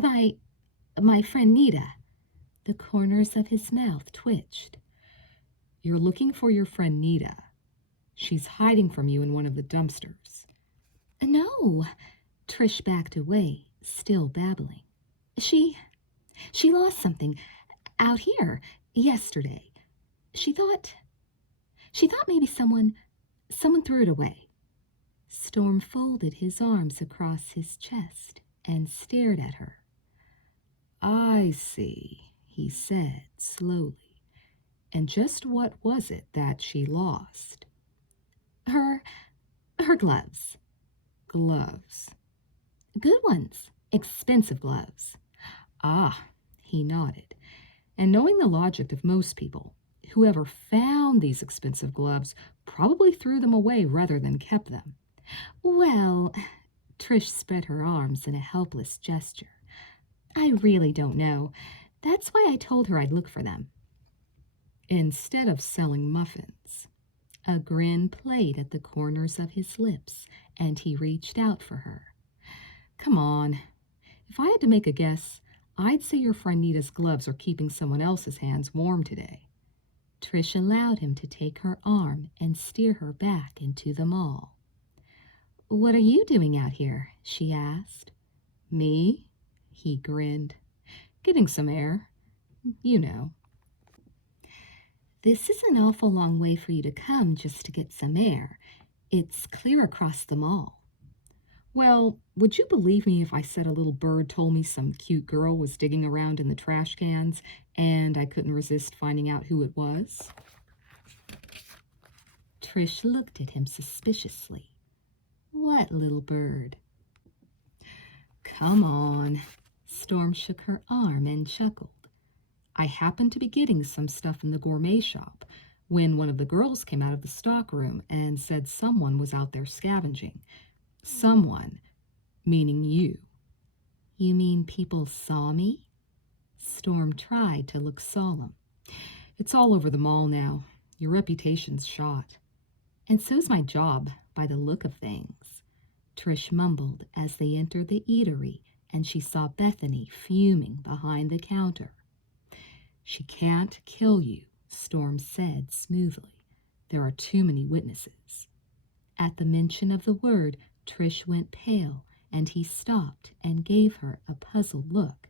My friend Nita." The corners of his mouth twitched. "You're looking for your friend Nita. She's hiding from you in one of the dumpsters." "No." Trish backed away, still babbling. She lost something out here yesterday. She thought maybe someone threw it away." Storm folded his arms across his chest and stared at her. "I see," he said slowly. "And just what was it that she lost?" Her gloves." "Gloves?" "Good ones. Expensive gloves." "Ah," he nodded. "And knowing the logic of most people, whoever found these expensive gloves probably threw them away rather than kept them." "Well," Trish spread her arms in a helpless gesture. "I really don't know. That's why I told her I'd look for them." "Instead of selling muffins." A grin played at the corners of his lips, and he reached out for her. "Come on. If I had to make a guess, I'd say your friend Nita's gloves are keeping someone else's hands warm today." Trish allowed him to take her arm and steer her back into the mall. "What are you doing out here?" she asked. "Me?" He grinned. "Getting some air. You know." "This is an awful long way for you to come just to get some air. It's clear across the mall." "Well, would you believe me if I said a little bird told me some cute girl was digging around in the trash cans and I couldn't resist finding out who it was?" Trish looked at him suspiciously. "What little bird?" "Come on." Storm shook her arm and chuckled. "I happened to be getting some stuff in the gourmet shop when one of the girls came out of the stockroom and said someone was out there scavenging. Someone, meaning you." "You mean people saw me?" Storm tried to look solemn. "It's all over the mall now. Your reputation's shot." "And so's my job, by the look of things," Trish mumbled as they entered the eatery and she saw Bethany fuming behind the counter. "She can't kill you," Storm said smoothly. "There are too many witnesses." At the mention of the word, Trish went pale, and he stopped and gave her a puzzled look.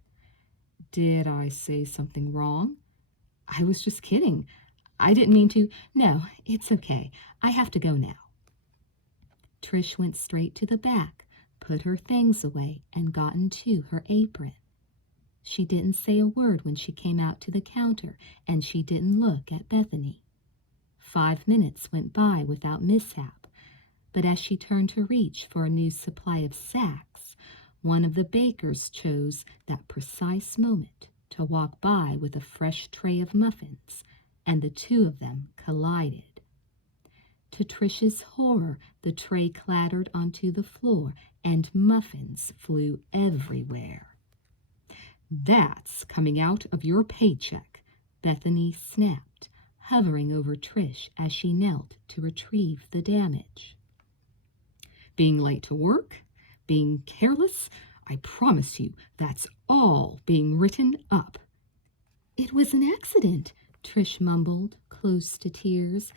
"Did I say something wrong?" "I was just kidding. I didn't mean to." "No, it's okay. I have to go now." Trish went straight to the back, put her things away, and got into her apron. She didn't say a word when she came out to the counter, and she didn't look at Bethany. 5 minutes went by without mishap, but as she turned to reach for a new supply of sacks, one of the bakers chose that precise moment to walk by with a fresh tray of muffins, and the two of them collided. To Trish's horror, the tray clattered onto the floor, and muffins flew everywhere. "That's coming out of your paycheck," Bethany snapped, hovering over Trish as she knelt to retrieve the damage. "Being late to work, being careless, I promise you that's all being written up." "It was an accident," Trish mumbled, close to tears.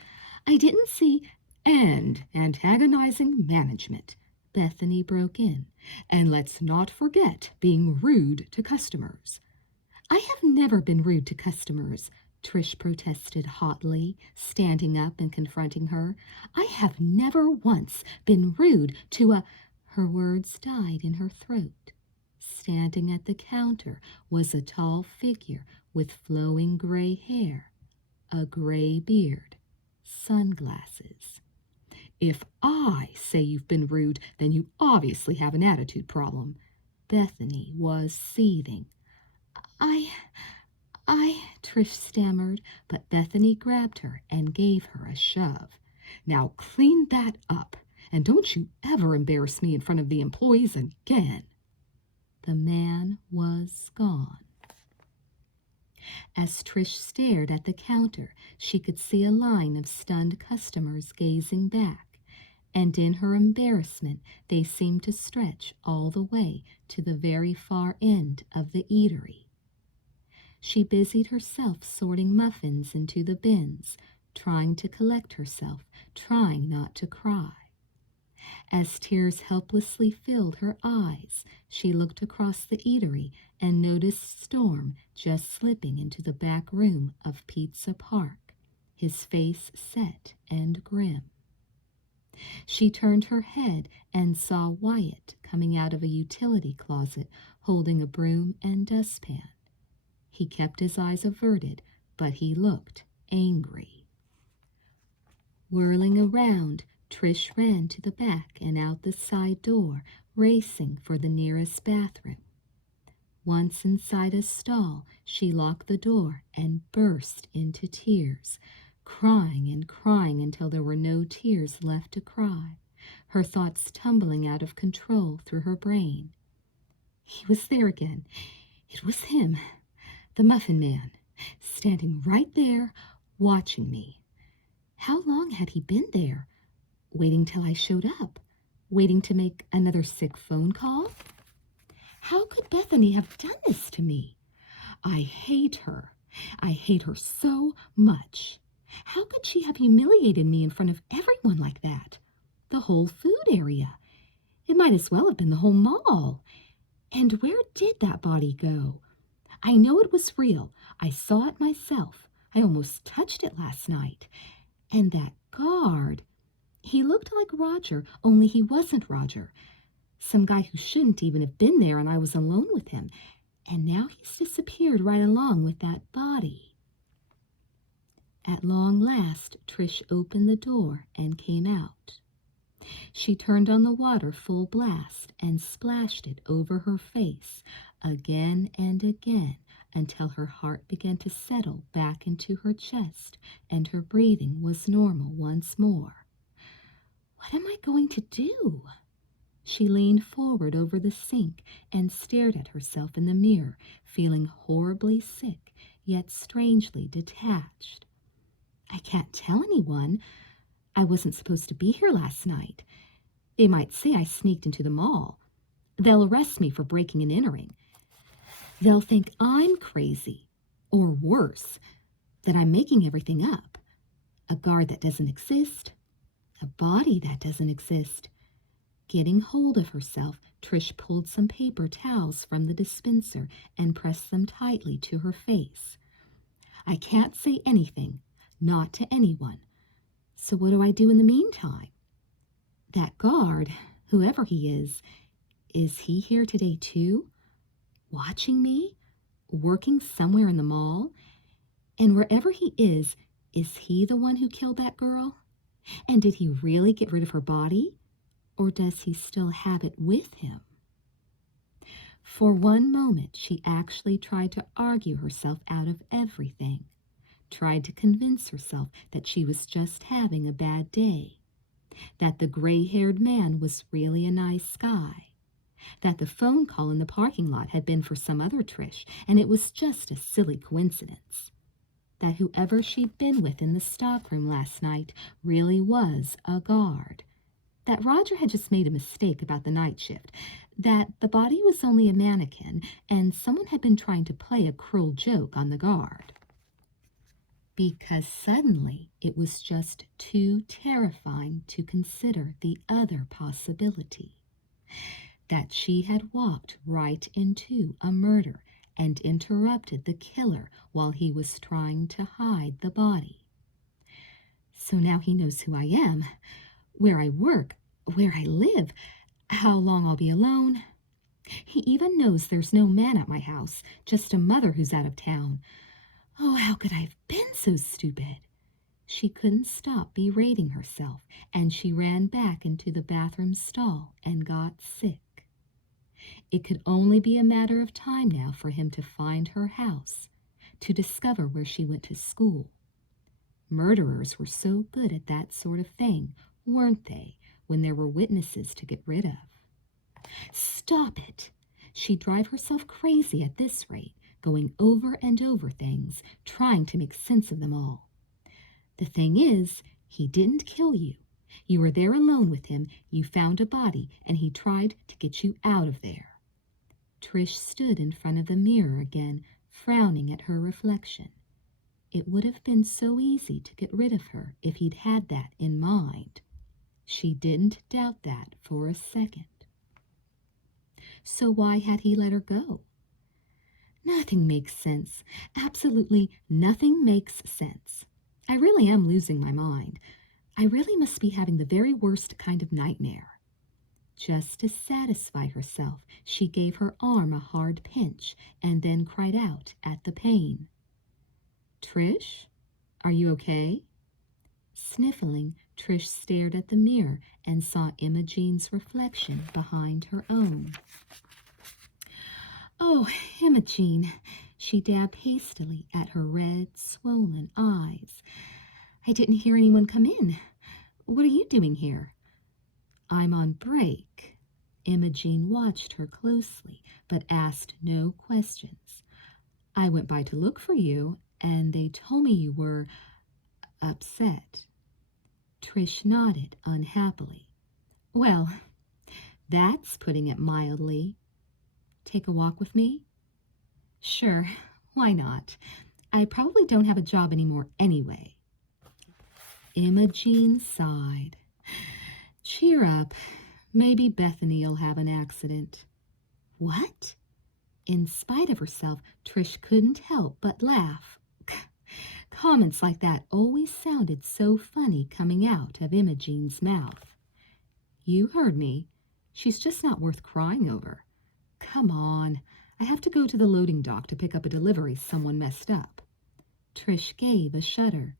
"I didn't see—" "And antagonizing management," Bethany broke in. "And let's not forget being rude to customers." "I have never been rude to customers," Trish protested hotly, standing up and confronting her. "I have never once been rude to a—" Her words died in her throat. Standing at the counter was a tall figure with flowing gray hair, a gray beard, sunglasses. "If I say you've been rude, then you obviously have an attitude problem." Bethany was seething. I, Trish stammered, but Bethany grabbed her and gave her a shove. "Now clean that up, and don't you ever embarrass me in front of the employees again." The man was gone. As Trish stared at the counter, she could see a line of stunned customers gazing back, and in her embarrassment they seemed to stretch all the way to the very far end of the eatery. She busied herself sorting muffins into the bins, trying to collect herself, trying not to cry. As tears helplessly filled her eyes, she looked across the eatery and noticed Storm just slipping into the back room of Pizza Park, his face set and grim. She turned her head and saw Wyatt coming out of a utility closet holding a broom and dustpan. He kept his eyes averted, but he looked angry. Whirling around, Trish ran to the back and out the side door, racing for the nearest bathroom. Once inside a stall, she locked the door and burst into tears, crying and crying until there were no tears left to cry, her thoughts tumbling out of control through her brain. He was there again. It was him, the Muffin Man, standing right there, watching me. How long had he been there? Waiting till I showed up? Waiting to make another sick phone call? How could Bethany have done this to me? I hate her. I hate her so much. How could she have humiliated me in front of everyone like that? The whole food area. It might as well have been the whole mall. And where did that body go? I know it was real. I saw it myself. I almost touched it last night. And that guard, he looked like Roger, only he wasn't Roger. Some guy who shouldn't even have been there, and I was alone with him. And now he's disappeared right along with that body. At long last, Trish opened the door and came out. She turned on the water full blast and splashed it over her face again and again until her heart began to settle back into her chest and her breathing was normal once more. What am I going to do? She leaned forward over the sink and stared at herself in the mirror, feeling horribly sick, yet strangely detached. I can't tell anyone. I wasn't supposed to be here last night. They might say I sneaked into the mall. They'll arrest me for breaking and entering. They'll think I'm crazy, or worse, that I'm making everything up. A guard that doesn't exist, a body that doesn't exist. Getting hold of herself, Trish pulled some paper towels from the dispenser and pressed them tightly to her face. I can't say anything, not to anyone. So what do I do in the meantime? That guard, whoever he is he here today too? Watching me? Working somewhere in the mall? And wherever he is he the one who killed that girl? And did he really get rid of her body? Or does he still have it with him? For one moment, she actually tried to argue herself out of everything, tried to convince herself that she was just having a bad day, that the gray-haired man was really a nice guy, that the phone call in the parking lot had been for some other Trish, and it was just a silly coincidence, that whoever she'd been with in the stockroom last night really was a guard, that Roger had just made a mistake about the night shift, that the body was only a mannequin, and someone had been trying to play a cruel joke on the guard. Because suddenly it was just too terrifying to consider the other possibility, that she had walked right into a murder and interrupted the killer while he was trying to hide the body. So now he knows who I am, where I work, where I live, how long I'll be alone. He even knows there's no man at my house, just a mother who's out of town. Oh, how could I have been so stupid? She couldn't stop berating herself, and she ran back into the bathroom stall and got sick. It could only be a matter of time now for him to find her house, to discover where she went to school. Murderers were so good at that sort of thing, weren't they, when there were witnesses to get rid of? Stop it! She'd drive herself crazy at this rate, going over and over things, trying to make sense of them all. The thing is, he didn't kill you. You were there alone with him, you found a body, and he tried to get you out of there. Trish stood in front of the mirror again, frowning at her reflection. It would have been so easy to get rid of her if he'd had that in mind. She didn't doubt that for a second. So why had he let her go? Nothing makes sense. Absolutely nothing makes sense. I really am losing my mind. I really must be having the very worst kind of nightmare. Just to satisfy herself, she gave her arm a hard pinch and then cried out at the pain. Trish, are you okay? Sniffling, Trish stared at the mirror and saw Imogene's reflection behind her own. Oh, Imogene, she dabbed hastily at her red, swollen eyes. I didn't hear anyone come in. What are you doing here? I'm on break. Imogene watched her closely, but asked no questions. I went by to look for you, and they told me you were upset. Trish nodded unhappily. Well, that's putting it mildly. Take a walk with me? Sure, why not? I probably don't have a job anymore anyway. Imogene sighed. Cheer up. Maybe Bethany'll have an accident. What? In spite of herself, Trish couldn't help but laugh. Comments like that always sounded so funny coming out of Imogene's mouth. You heard me. She's just not worth crying over. Come on. I have to go to the loading dock to pick up a delivery someone messed up. Trish gave a shudder.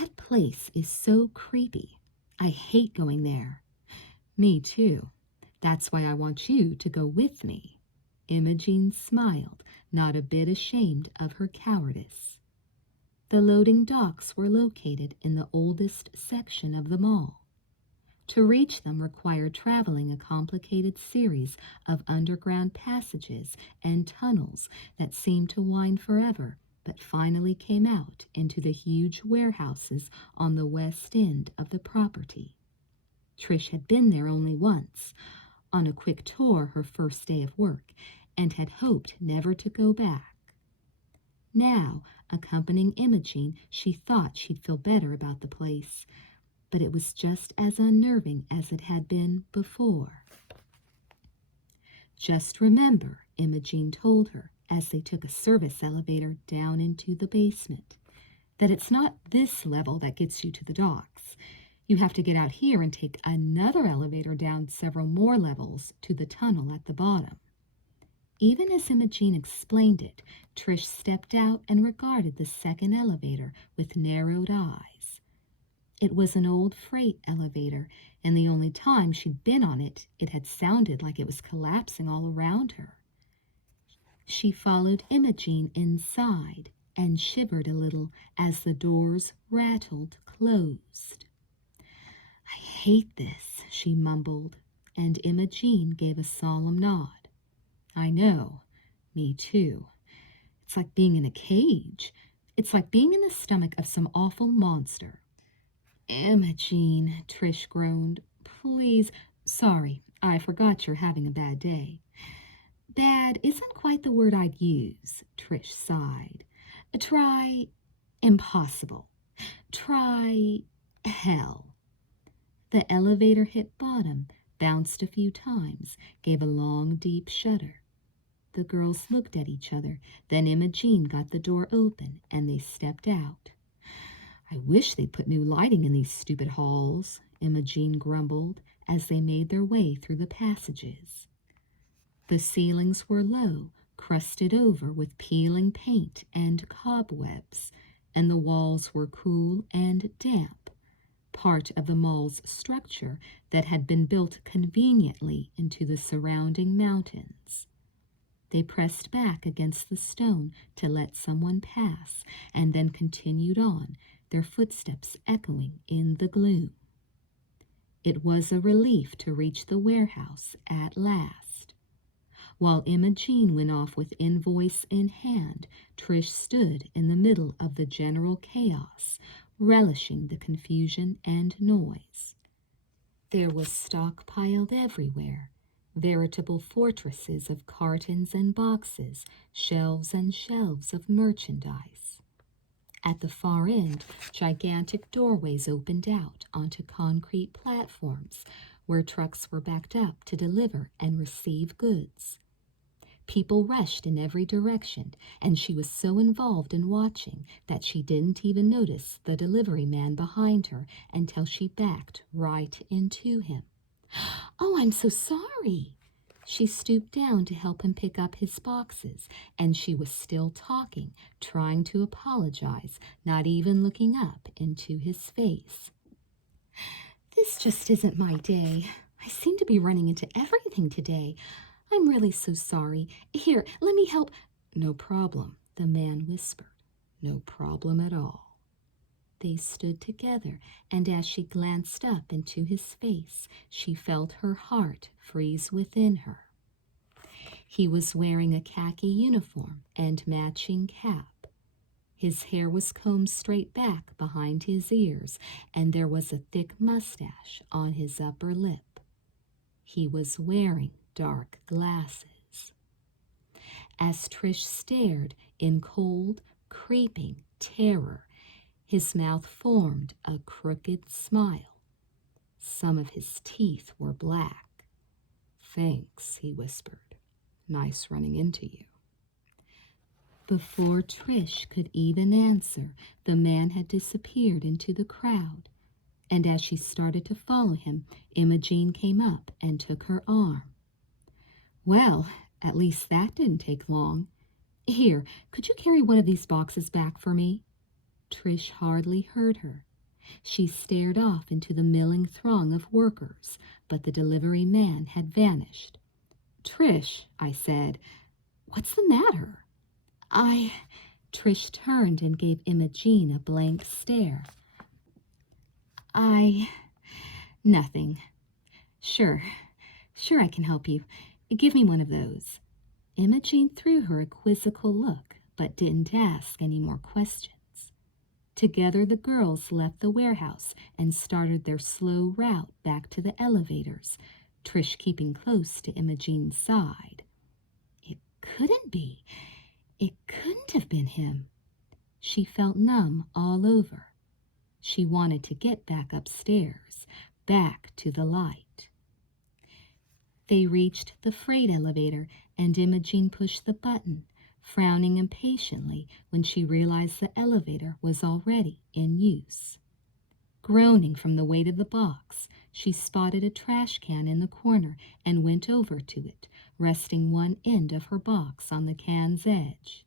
That place is so creepy. I hate going there. Me too. That's why I want you to go with me. Imogene smiled, not a bit ashamed of her cowardice. The loading docks were located in the oldest section of the mall. To reach them required traveling a complicated series of underground passages and tunnels that seemed to wind forever, but finally came out into the huge warehouses on the west end of the property. Trish had been there only once, on a quick tour her first day of work and had hoped never to go back. Now, accompanying Imogene, she thought she'd feel better about the place, but it was just as unnerving as it had been before. Just remember, Imogene told her as they took a service elevator down into the basement, that it's not this level that gets you to the docks. You have to get out here and take another elevator down several more levels to the tunnel at the bottom. Even as Imogene explained it, Trish stepped out and regarded the second elevator with narrowed eyes. It was an old freight elevator, and the only time she'd been on it, it had sounded like it was collapsing all around her. She followed Imogene inside and shivered a little as the doors rattled closed. "I hate this," she mumbled, and Imogene gave a solemn nod. "I know. Me too. It's like being in a cage. It's like being in the stomach of some awful monster." "Imogene," Trish groaned. "Please." "Sorry, I forgot you're having a bad day." "Bad isn't quite the word I'd use," Trish sighed. "Try impossible. Try hell." The elevator hit bottom, bounced a few times, gave a long, deep shudder. The girls looked at each other, then Imogene got the door open, and they stepped out. "I wish they'd put new lighting in these stupid halls," Imogene grumbled as they made their way through the passages. The ceilings were low, crusted over with peeling paint and cobwebs, and the walls were cool and damp, part of the mall's structure that had been built conveniently into the surrounding mountains. They pressed back against the stone to let someone pass, and then continued on, their footsteps echoing in the gloom. It was a relief to reach the warehouse at last. While Imogene went off with invoice in hand, Trish stood in the middle of the general chaos, relishing the confusion and noise. There was stock piled everywhere, veritable fortresses of cartons and boxes, shelves and shelves of merchandise. At the far end, gigantic doorways opened out onto concrete platforms where trucks were backed up to deliver and receive goods. People rushed in every direction, and she was so involved in watching that she didn't even notice the delivery man behind her until she backed right into him. "Oh, I'm so sorry." She stooped down to help him pick up his boxes, and she was still talking, trying to apologize, not even looking up into his face. "This just isn't my day. I seem to be running into everything today. I'm really so sorry. Here, let me help." "No problem," the man whispered. "No problem at all." They stood together, and as she glanced up into his face, she felt her heart freeze within her. He was wearing a khaki uniform and matching cap. His hair was combed straight back behind his ears, and there was a thick mustache on his upper lip. He was wearing dark glasses. As Trish stared in cold, creeping terror, his mouth formed a crooked smile. Some of his teeth were black. "Thanks," he whispered. "Nice running into you." Before Trish could even answer, the man had disappeared into the crowd, and as she started to follow him, Imogene came up and took her arm. "Well, at least that didn't take long. Here, could you carry one of these boxes back for me?" Trish hardly heard her. She stared off into the milling throng of workers, but the delivery man had vanished. "Trish," I said, "what's the matter?" Trish turned and gave Imogene a blank stare. Nothing. Sure I can help you. Give me one of those." Imogene threw her a quizzical look, but didn't ask any more questions. Together the girls left the warehouse and started their slow route back to the elevators, Trish keeping close to Imogene's side. It couldn't be. It couldn't have been him. She felt numb all over. She wanted to get back upstairs, back to the light. They reached the freight elevator, and Imogene pushed the button, frowning impatiently when she realized the elevator was already in use. Groaning from the weight of the box, she spotted a trash can in the corner and went over to it, resting one end of her box on the can's edge.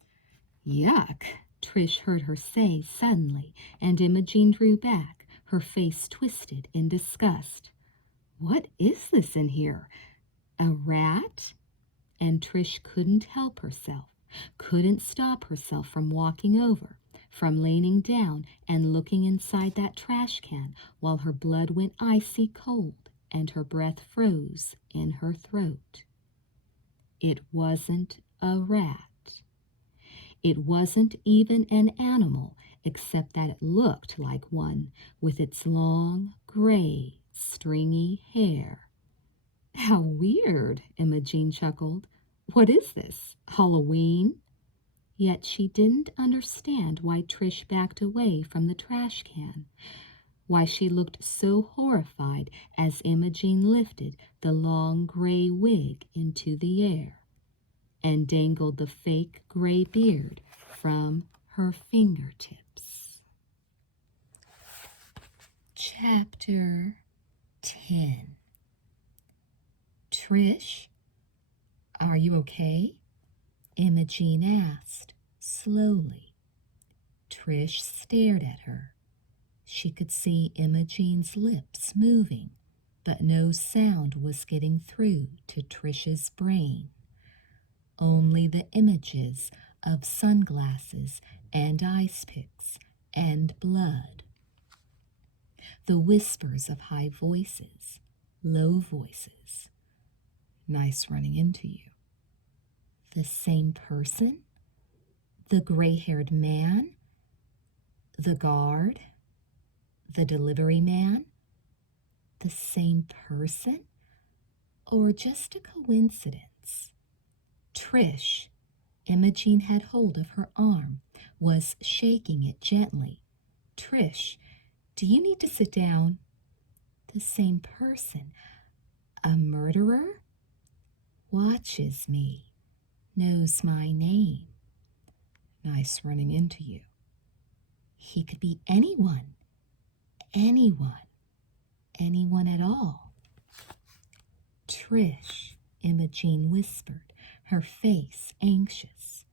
"Yuck," Trish heard her say suddenly, and Imogene drew back, her face twisted in disgust. "What is this in here? A rat?" And Trish couldn't help herself, couldn't stop herself from walking over, from leaning down and looking inside that trash can while her blood went icy cold and her breath froze in her throat. It wasn't a rat. It wasn't even an animal, except that it looked like one with its long, gray, stringy hair. "How weird," Imogene chuckled. "What is this, Halloween?" Yet she didn't understand why Trish backed away from the trash can, why she looked so horrified as Imogene lifted the long gray wig into the air and dangled the fake gray beard from her fingertips. Chapter 10. "Trish, are you okay?" Imogene asked, slowly. Trish stared at her. She could see Imogene's lips moving, but no sound was getting through to Trish's brain. Only the images of sunglasses and ice picks and blood. The whispers of high voices, low voices. "Nice running into you." The same person? The gray-haired man? The guard? The delivery man? The same person? Or just a coincidence? Trish, Imogene had hold of her arm, was shaking it gently. "Trish, do you need to sit down?" The same person. A murderer? Watches me. Knows my name. "Nice running into you." He could be anyone. Anyone. Anyone at all. "Trish," Imogene whispered, her face anxious.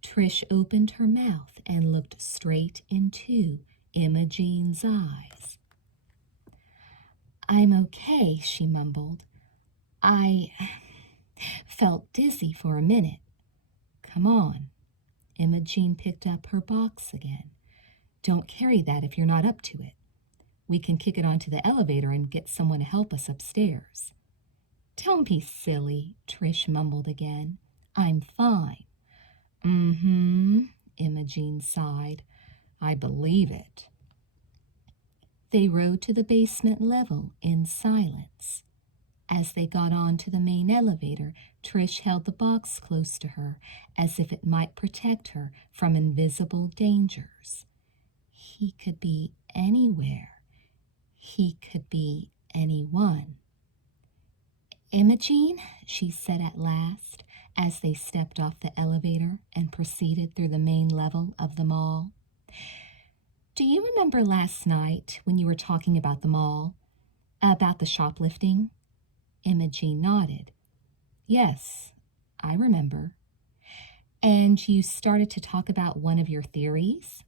Trish opened her mouth and looked straight into Imogene's eyes. "I'm okay," she mumbled. "I felt dizzy for a minute." "Come on." Imogene picked up her box again. "Don't carry that if you're not up to it. We can kick it onto the elevator and get someone to help us upstairs." "Don't be silly," Trish mumbled again. "I'm fine." "Mm-hmm," Imogene sighed. "I believe it." They rode to the basement level in silence. As they got on to the main elevator, Trish held the box close to her, as if it might protect her from invisible dangers. He could be anywhere. He could be anyone. "Imogene," she said at last, as they stepped off the elevator and proceeded through the main level of the mall. "Do you remember last night when you were talking about the mall? About the shoplifting?" Imogene nodded. "Yes, I remember." "And you started to talk about one of your theories?"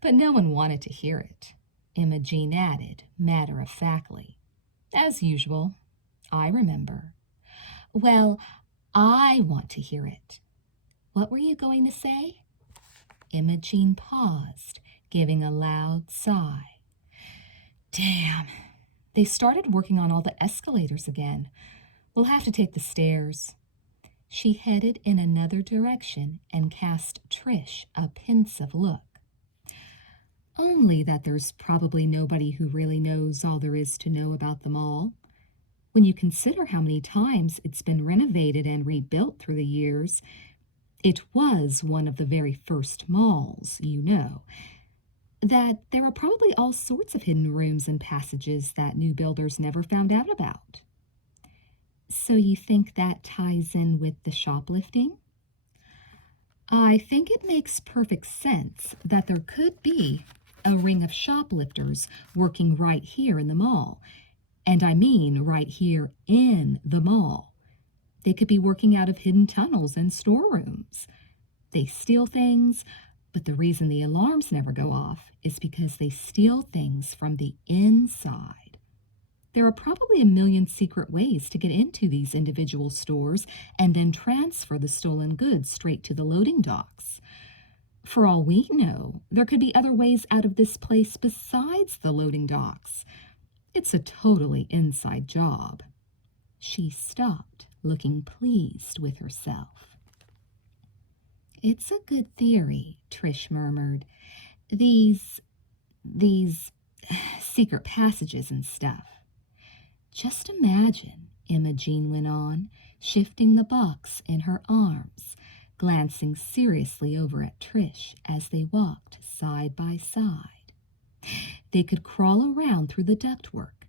But no one wanted to hear it. Imogene added, matter-of-factly. "As usual, I remember." "Well, I want to hear it. What were you going to say?" Imogene paused, giving a loud sigh. "Damn, they started working on all the escalators again. We'll have to take the stairs." She headed in another direction and cast Trish a pensive look. "Only that there's probably nobody who really knows all there is to know about them all. When you consider how many times it's been renovated and rebuilt through the years, it was one of the very first malls, you know, that there are probably all sorts of hidden rooms and passages that new builders never found out about. So you think that ties in with the shoplifting? I think it makes perfect sense that there could be a ring of shoplifters working right here in the mall. And I mean right here in the mall. They could be working out of hidden tunnels and storerooms. They steal things, but the reason the alarms never go off is because they steal things from the inside. There are probably a million secret ways to get into these individual stores and then transfer the stolen goods straight to the loading docks. For all we know, there could be other ways out of this place besides the loading docks. It's a totally inside job. She stopped, looking pleased with herself. It's a good theory, Trish murmured. These secret passages and stuff. Just imagine, Imogene went on, shifting the box in her arms, glancing seriously over at Trish as they walked side by side. They could crawl around through the ductwork,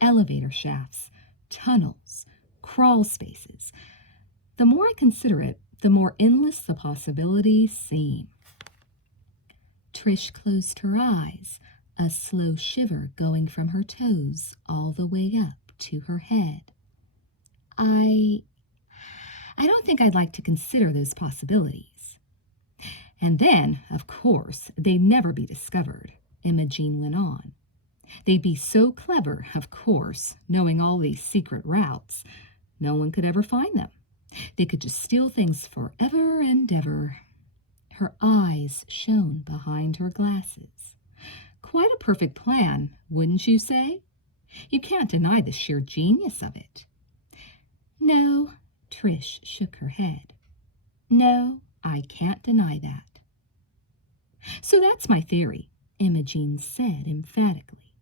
elevator shafts, tunnels, crawl spaces. The more I consider it, the more endless the possibilities seem. Trish closed her eyes, a slow shiver going from her toes all the way up to her head. I don't think I'd like to consider those possibilities. And then, of course, they'd never be discovered, Imogene went on. They'd be so clever, of course, knowing all these secret routes. No one could ever find them. They could just steal things forever and ever. Her eyes shone behind her glasses. Quite a perfect plan, wouldn't you say? You can't deny the sheer genius of it. No, Trish shook her head. No, I can't deny that. So that's my theory, Imogene said emphatically.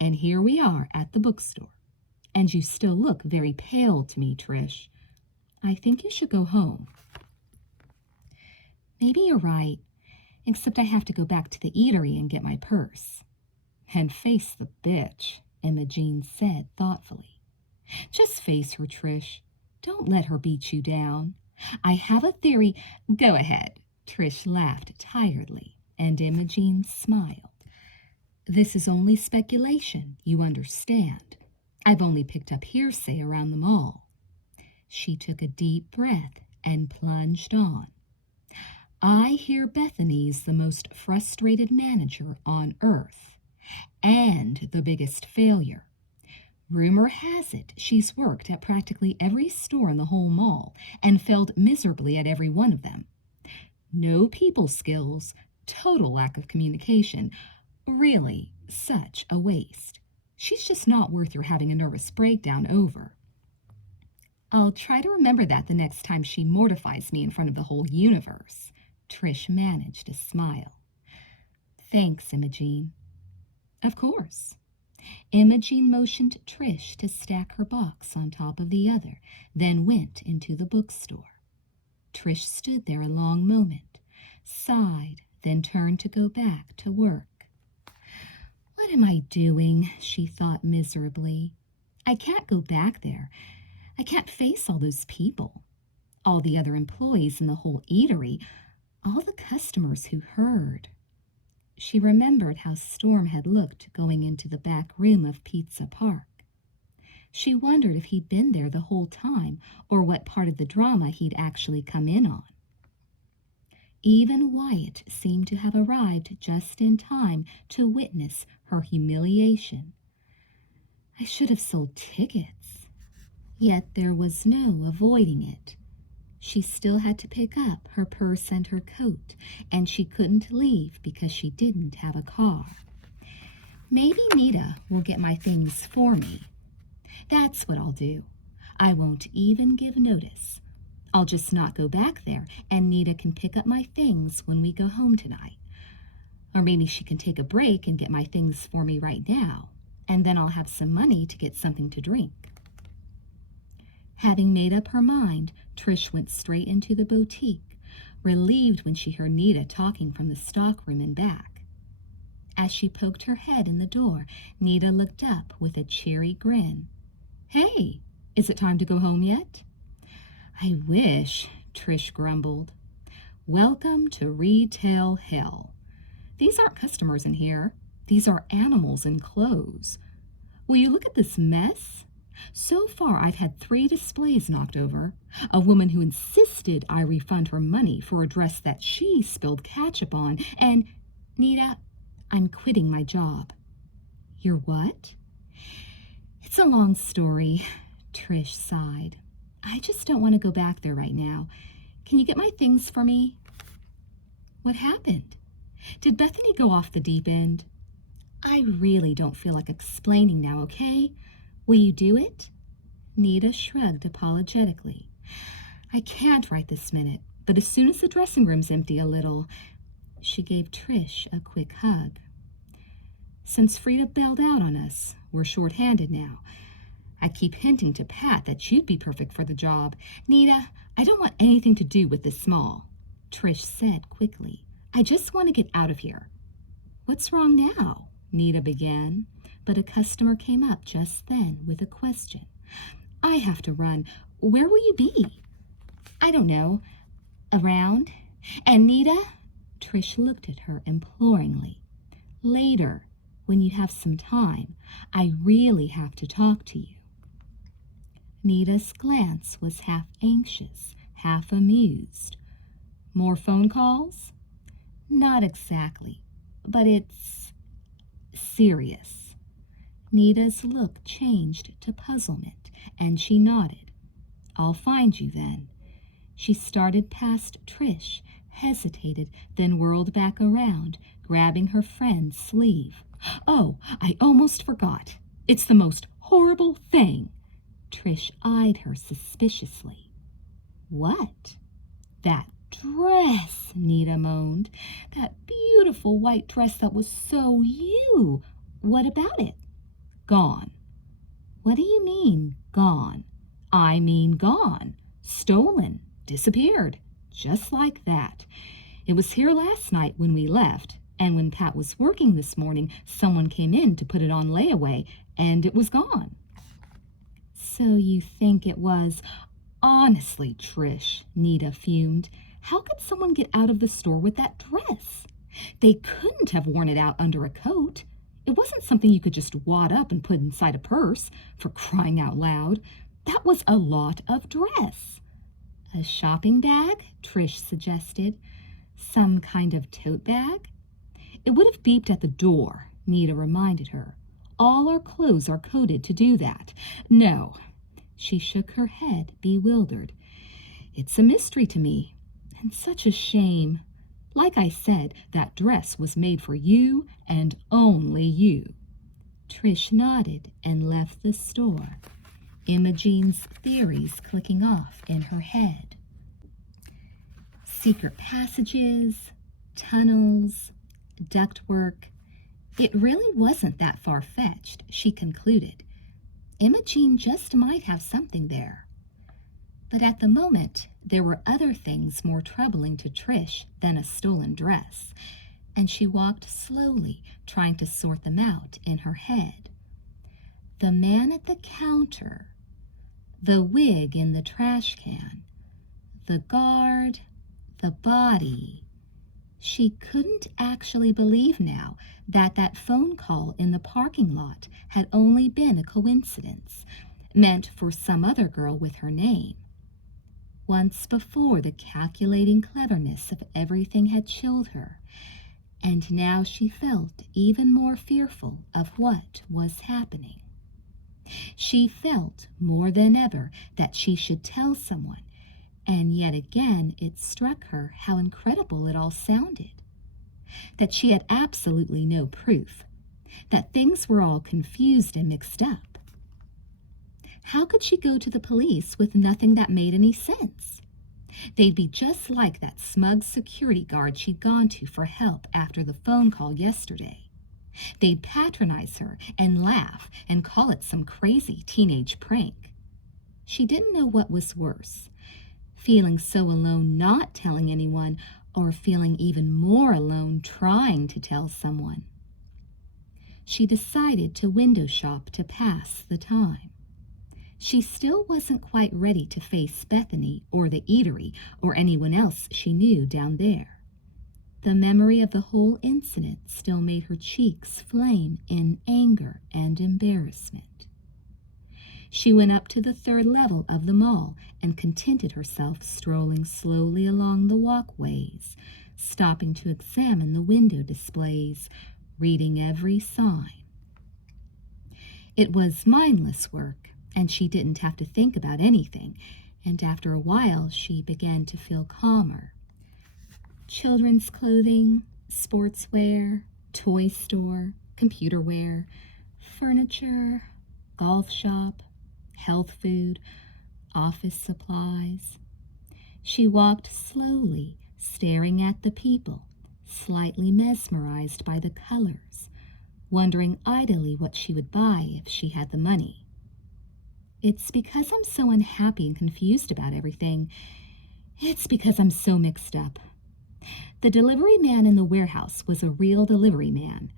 And here we are at the bookstore. And you still look very pale to me, Trish. I think you should go home. Maybe you're right, except I have to go back to the eatery and get my purse. And face the bitch, Imogene said thoughtfully. Just face her, Trish. Don't let her beat you down. I have a theory. Go ahead. Trish laughed tiredly, and Imogene smiled. This is only speculation, you understand. I've only picked up hearsay around the mall. She took a deep breath and plunged on. I hear Bethany's the most frustrated manager on earth, and the biggest failure. Rumor has it she's worked at practically every store in the whole mall and failed miserably at every one of them. No people skills, total lack of communication. Really, such a waste. She's just not worth your having a nervous breakdown over. I'll try to remember that the next time she mortifies me in front of the whole universe. Trish managed a smile. Thanks, Imogene. Of course. Imogene motioned Trish to stack her box on top of the other, then went into the bookstore. Trish stood there a long moment, sighed, then turned to go back to work. What am I doing? She thought miserably. I can't go back there. I can't face all those people, all the other employees in the whole eatery, all the customers who heard. She remembered how Storm had looked going into the back room of Pizza Park. She wondered if he'd been there the whole time or what part of the drama he'd actually come in on. Even Wyatt seemed to have arrived just in time to witness her humiliation. I should have sold tickets. Yet there was no avoiding it. She still had to pick up her purse and her coat, and she couldn't leave because she didn't have a car. Maybe Nita will get my things for me. That's what I'll do. I won't even give notice. I'll just not go back there, and Nita can pick up my things when we go home tonight. Or maybe she can take a break and get my things for me right now, and then I'll have some money to get something to drink. Having made up her mind, Trish went straight into the boutique, relieved when she heard Nita talking from the stockroom in back. As she poked her head in the door, Nita looked up with a cheery grin. "Hey, is it time to go home yet?" "I wish," Trish grumbled. "Welcome to retail hell. These aren't customers in here. These are animals in clothes. Will you look at this mess? So far, I've had 3 displays knocked over. A woman who insisted I refund her money for a dress that she spilled ketchup on, and Nita, I'm quitting my job." "You're what?" "It's a long story," Trish sighed. "I just don't want to go back there right now. Can you get my things for me?" "What happened? Did Bethany go off the deep end?" "I really don't feel like explaining now, okay? Will you do it?" Nita shrugged apologetically. "I can't right this minute, but as soon as the dressing room's empty a little..." She gave Trish a quick hug. "Since Frida bailed out on us, we're short-handed now. I keep hinting to Pat that you'd be perfect for the job." "Nita, I don't want anything to do with this mall," Trish said quickly. "I just want to get out of here." "What's wrong now?" Nita began, but a customer came up just then with a question. "I have to run. Where will you be?" "I don't know. Around. And Nita," Trish looked at her imploringly, "later, when you have some time, I really have to talk to you." Nita's glance was half anxious, half amused. "More phone calls?" "Not exactly, but it's serious." Nita's look changed to puzzlement, and she nodded. "I'll find you then." She started past Trish, hesitated, then whirled back around, grabbing her friend's sleeve. "Oh, I almost forgot. It's the most horrible thing." Trish eyed her suspiciously. "What?" "That dress," Nita moaned. "That beautiful white dress that was so you. What about it?" "Gone." "What do you mean, gone?" "I mean gone. Stolen. Disappeared. Just like that. It was here last night when we left, and when Pat was working this morning, someone came in to put it on layaway, and it was gone." "So you think it was..." "Honestly, Trish," Nita fumed, "how could someone get out of the store with that dress? They couldn't have worn it out under a coat. It wasn't something you could just wad up and put inside a purse, for crying out loud. That was a lot of dress." "A shopping bag?" Trish suggested. "Some kind of tote bag?" "It would have beeped at the door," Nita reminded her. "All our clothes are coded to do that. No." She shook her head, bewildered. "It's a mystery to me, and such a shame. Like I said, that dress was made for you and only you." Trish nodded and left the store, Imogene's theories clicking off in her head. Secret passages, tunnels, ductwork. It really wasn't that far-fetched, she concluded. Imogene just might have something there. But at the moment, there were other things more troubling to Trish than a stolen dress, and she walked slowly, trying to sort them out in her head. The man at the counter, the wig in the trash can, the guard, the body. She couldn't actually believe now that that phone call in the parking lot had only been a coincidence, meant for some other girl with her name. Once before, the calculating cleverness of everything had chilled her, and now she felt even more fearful of what was happening. She felt more than ever that she should tell someone, and yet again it struck her how incredible it all sounded. That she had absolutely no proof, that things were all confused and mixed up. How could she go to the police with nothing that made any sense? They'd be just like that smug security guard she'd gone to for help after the phone call yesterday. They'd patronize her and laugh and call it some crazy teenage prank. She didn't know what was worse, feeling so alone not telling anyone, or feeling even more alone trying to tell someone. She decided to window shop to pass the time. She still wasn't quite ready to face Bethany or the eatery or anyone else she knew down there. The memory of the whole incident still made her cheeks flame in anger and embarrassment. She went up to the third level of the mall and contented herself strolling slowly along the walkways, stopping to examine the window displays, reading every sign. It was mindless work, and she didn't have to think about anything, and after a while she began to feel calmer. Children's clothing, sportswear, toy store, computer wear, furniture, golf shop, health food, office supplies. She walked slowly, staring at the people, slightly mesmerized by the colors, wondering idly what she would buy if she had the money. It's because I'm so unhappy and confused about everything. It's because I'm so mixed up. The delivery man in the warehouse was a real delivery man.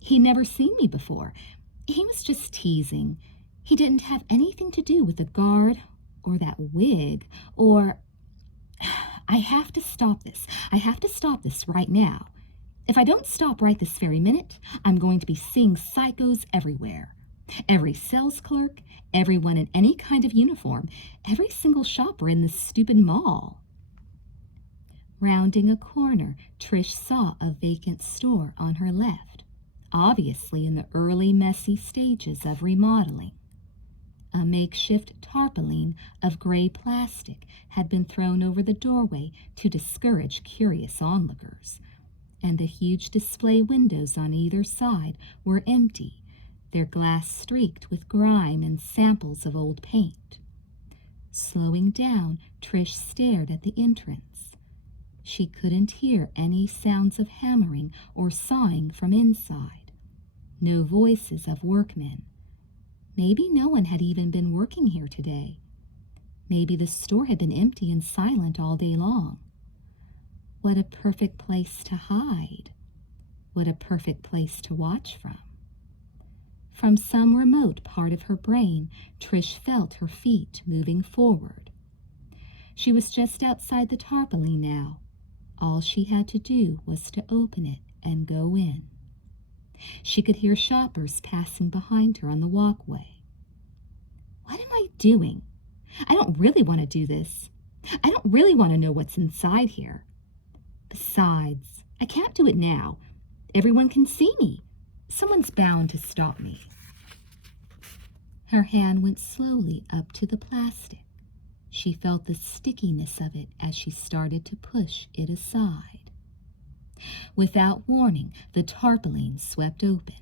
He'd never seen me before. He was just teasing. He didn't have anything to do with the guard or that wig or... I have to stop this. I have to stop this right now. If I don't stop right this very minute, I'm going to be seeing psychos everywhere. Every sales clerk, everyone in any kind of uniform, every single shopper in this stupid mall. Rounding a corner, Trish saw a vacant store on her left, obviously in the early messy stages of remodeling. A makeshift tarpaulin of gray plastic had been thrown over the doorway to discourage curious onlookers, and the huge display windows on either side were empty, their glass streaked with grime and samples of old paint. Slowing down, Trish stared at the entrance. She couldn't hear any sounds of hammering or sawing from inside. No voices of workmen. Maybe no one had even been working here today. Maybe the store had been empty and silent all day long. What a perfect place to hide. What a perfect place to watch from. From some remote part of her brain, Trish felt her feet moving forward. She was just outside the tarpaulin now. All she had to do was to open it and go in. She could hear shoppers passing behind her on the walkway. What am I doing? I don't really want to do this. I don't really want to know what's inside here. Besides, I can't do it now. Everyone can see me. Someone's bound to stop me. Her hand went slowly up to the plastic. She felt the stickiness of it as she started to push it aside. Without warning, the tarpaulin swept open.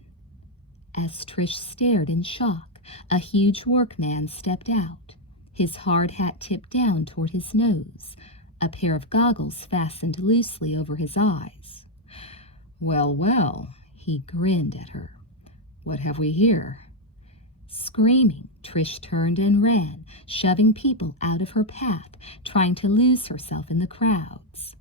As Trish stared in shock, a huge workman stepped out, his hard hat tipped down toward his nose, a pair of goggles fastened loosely over his eyes. "Well, well," he grinned at her. "What have we here?" Screaming, Trish turned and ran, shoving people out of her path, trying to lose herself in the crowds.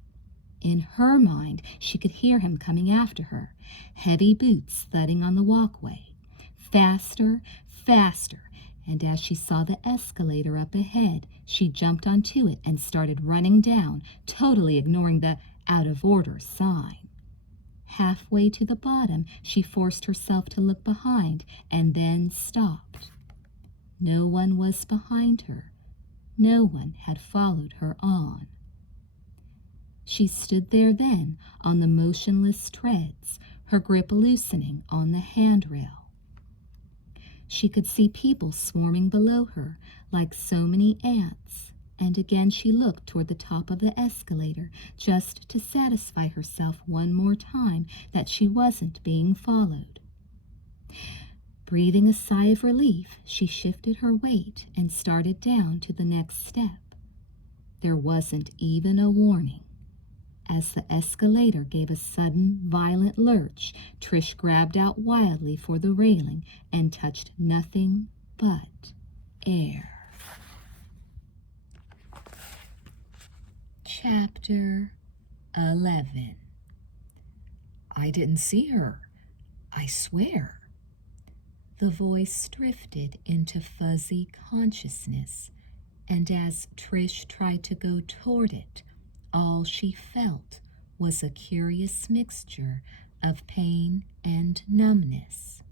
In her mind, she could hear him coming after her, heavy boots thudding on the walkway. Faster, faster, and as she saw the escalator up ahead, she jumped onto it and started running down, totally ignoring the out-of-order sign. Halfway to the bottom, she forced herself to look behind and then stopped. No one was behind her. No one had followed her on. She stood there then on the motionless treads, her grip loosening on the handrail. She could see people swarming below her like so many ants, and again she looked toward the top of the escalator just to satisfy herself one more time that she wasn't being followed. Breathing a sigh of relief, she shifted her weight and started down to the next step. There wasn't even a warning. As the escalator gave a sudden, violent lurch, Trish grabbed out wildly for the railing and touched nothing but air. Chapter 11. I didn't see her. I swear. The voice drifted into fuzzy consciousness, and as Trish tried to go toward it, all she felt was a curious mixture of pain and numbness.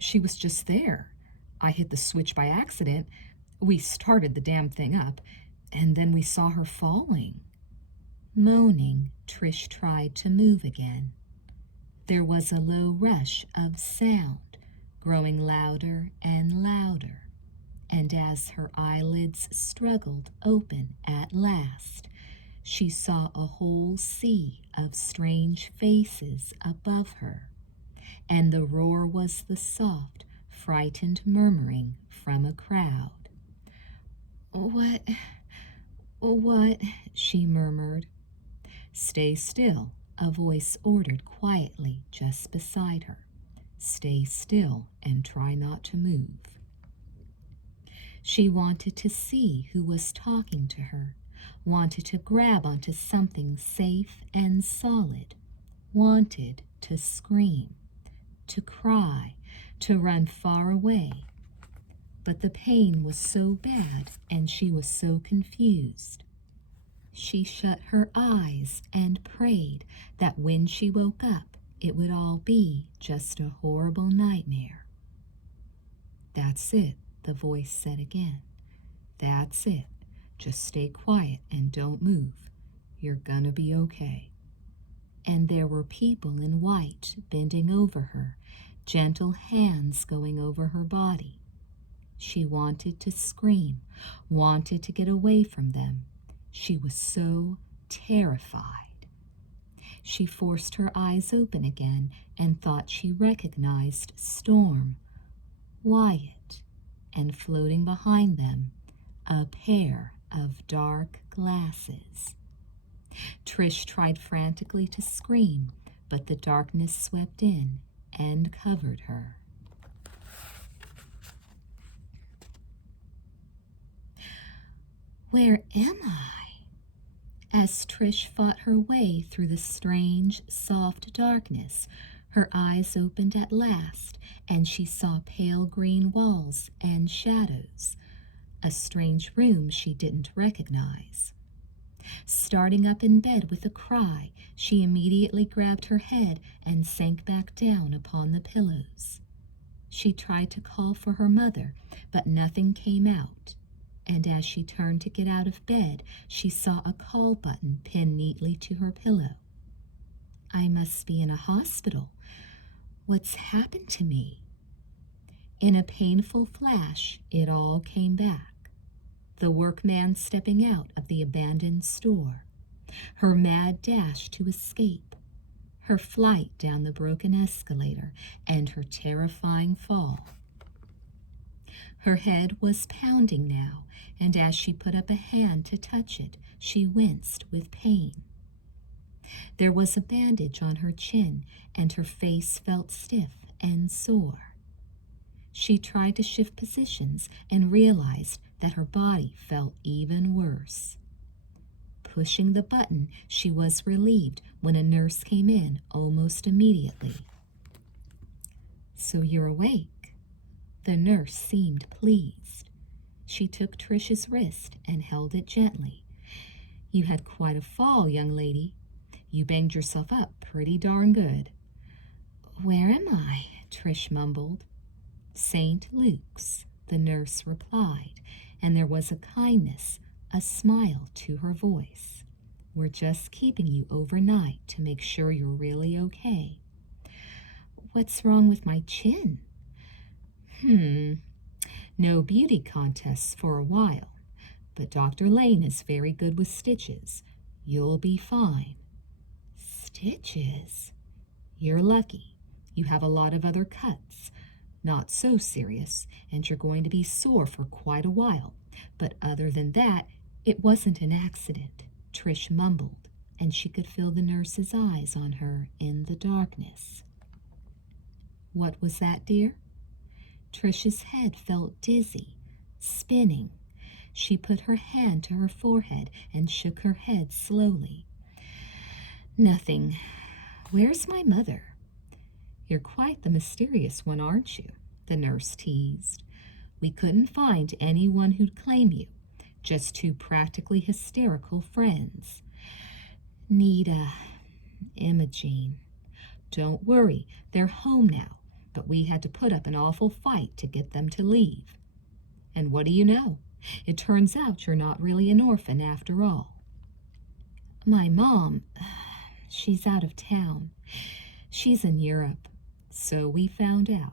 She was just there. I hit the switch by accident. We started the damn thing up, and then we saw her falling. Moaning, Trish tried to move again. There was a low rush of sound, growing louder and louder, and as her eyelids struggled open at last, she saw a whole sea of strange faces above her, and the roar was the soft, frightened murmuring from a crowd. What, she murmured. Stay still, a voice ordered quietly just beside her. Stay still and try not to move. She wanted to see who was talking to her, wanted to grab onto something safe and solid, wanted to scream, to cry, to run far away. But the pain was so bad and she was so confused. She shut her eyes and prayed that when she woke up, it would all be just a horrible nightmare. That's it, the voice said again. That's it. Just stay quiet and don't move. You're gonna be okay. And there were people in white bending over her, gentle hands going over her body. She wanted to scream, wanted to get away from them. She was so terrified. She forced her eyes open again and thought she recognized Storm, Wyatt, and floating behind them, a pair of dark glasses. Trish tried frantically to scream, but the darkness swept in and covered her. Where am I? As Trish fought her way through the strange, soft darkness, her eyes opened at last, and she saw pale green walls and shadows, a strange room she didn't recognize. Starting up in bed with a cry, she immediately grabbed her head and sank back down upon the pillows. She tried to call for her mother, but nothing came out. And as she turned to get out of bed, she saw a call button pinned neatly to her pillow. I must be in a hospital. What's happened to me? In a painful flash, it all came back. The workman stepping out of the abandoned store, her mad dash to escape, her flight down the broken escalator, and her terrifying fall. Her head was pounding now, and as she put up a hand to touch it, she winced with pain. There was a bandage on her chin, and her face felt stiff and sore. She tried to shift positions and realized that her body felt even worse. Pushing the button, she was relieved when a nurse came in almost immediately. So you're awake? The nurse seemed pleased. She took Trish's wrist and held it gently. You had quite a fall, young lady. You banged yourself up pretty darn good. Where am I? Trish mumbled. St. Luke's, the nurse replied, and there was a kindness, a smile to her voice. We're just keeping you overnight to make sure you're really okay. What's wrong with my chin? No beauty contests for a while, but Dr. Lane is very good with stitches. You'll be fine. Stitches? You're lucky. You have a lot of other cuts. Not so serious, and you're going to be sore for quite a while. But other than that, it wasn't an accident, Trish mumbled, and she could feel the nurse's eyes on her in the darkness. What was that, dear? Trish's head felt dizzy, spinning. She put her hand to her forehead and shook her head slowly. Nothing. Where's my mother? You're quite the mysterious one, aren't you? The nurse teased. We couldn't find anyone who'd claim you, just two practically hysterical friends. Nita, Imogene. Don't worry, they're home now, but we had to put up an awful fight to get them to leave. And what do you know? It turns out you're not really an orphan after all. My mom, she's out of town. She's in Europe, so we found out.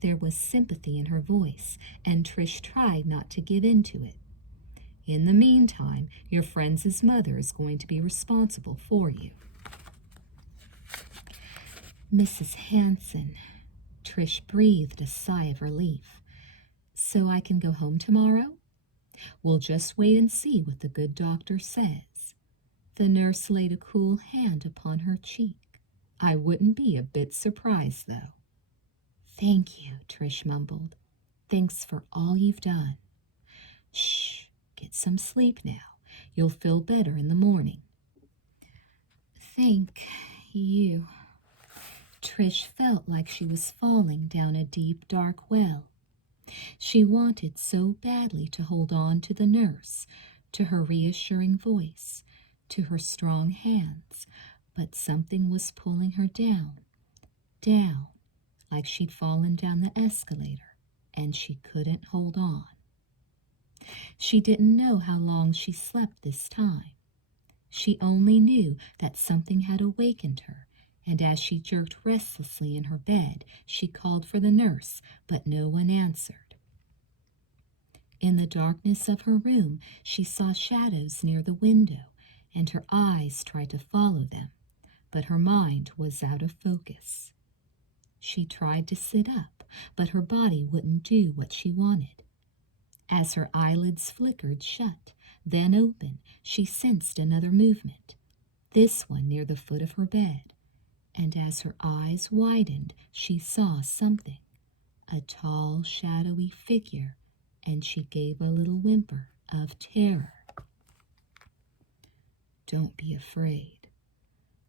There was sympathy in her voice, and Trish tried not to give in to it. In the meantime, your friend's mother is going to be responsible for you. Mrs. Hanson, Trish breathed a sigh of relief. So I can go home tomorrow? We'll just wait and see what the good doctor says. The nurse laid a cool hand upon her cheek. I wouldn't be a bit surprised, though. Thank you, Trish mumbled. Thanks for all you've done. Shh, get some sleep now. You'll feel better in the morning. Thank you. Trish felt like she was falling down a deep, dark well. She wanted so badly to hold on to the nurse, to her reassuring voice, to her strong hands, but something was pulling her down, like she'd fallen down the escalator, and she couldn't hold on. She didn't know how long she slept this time. She only knew that something had awakened her, and as she jerked restlessly in her bed, she called for the nurse, but no one answered. In the darkness of her room, she saw shadows near the window, and her eyes tried to follow them, but her mind was out of focus. She tried to sit up, but her body wouldn't do what she wanted. As her eyelids flickered shut, then open, she sensed another movement, this one near the foot of her bed, and as her eyes widened, she saw something, a tall, shadowy figure, and she gave a little whimper of terror. Don't be afraid.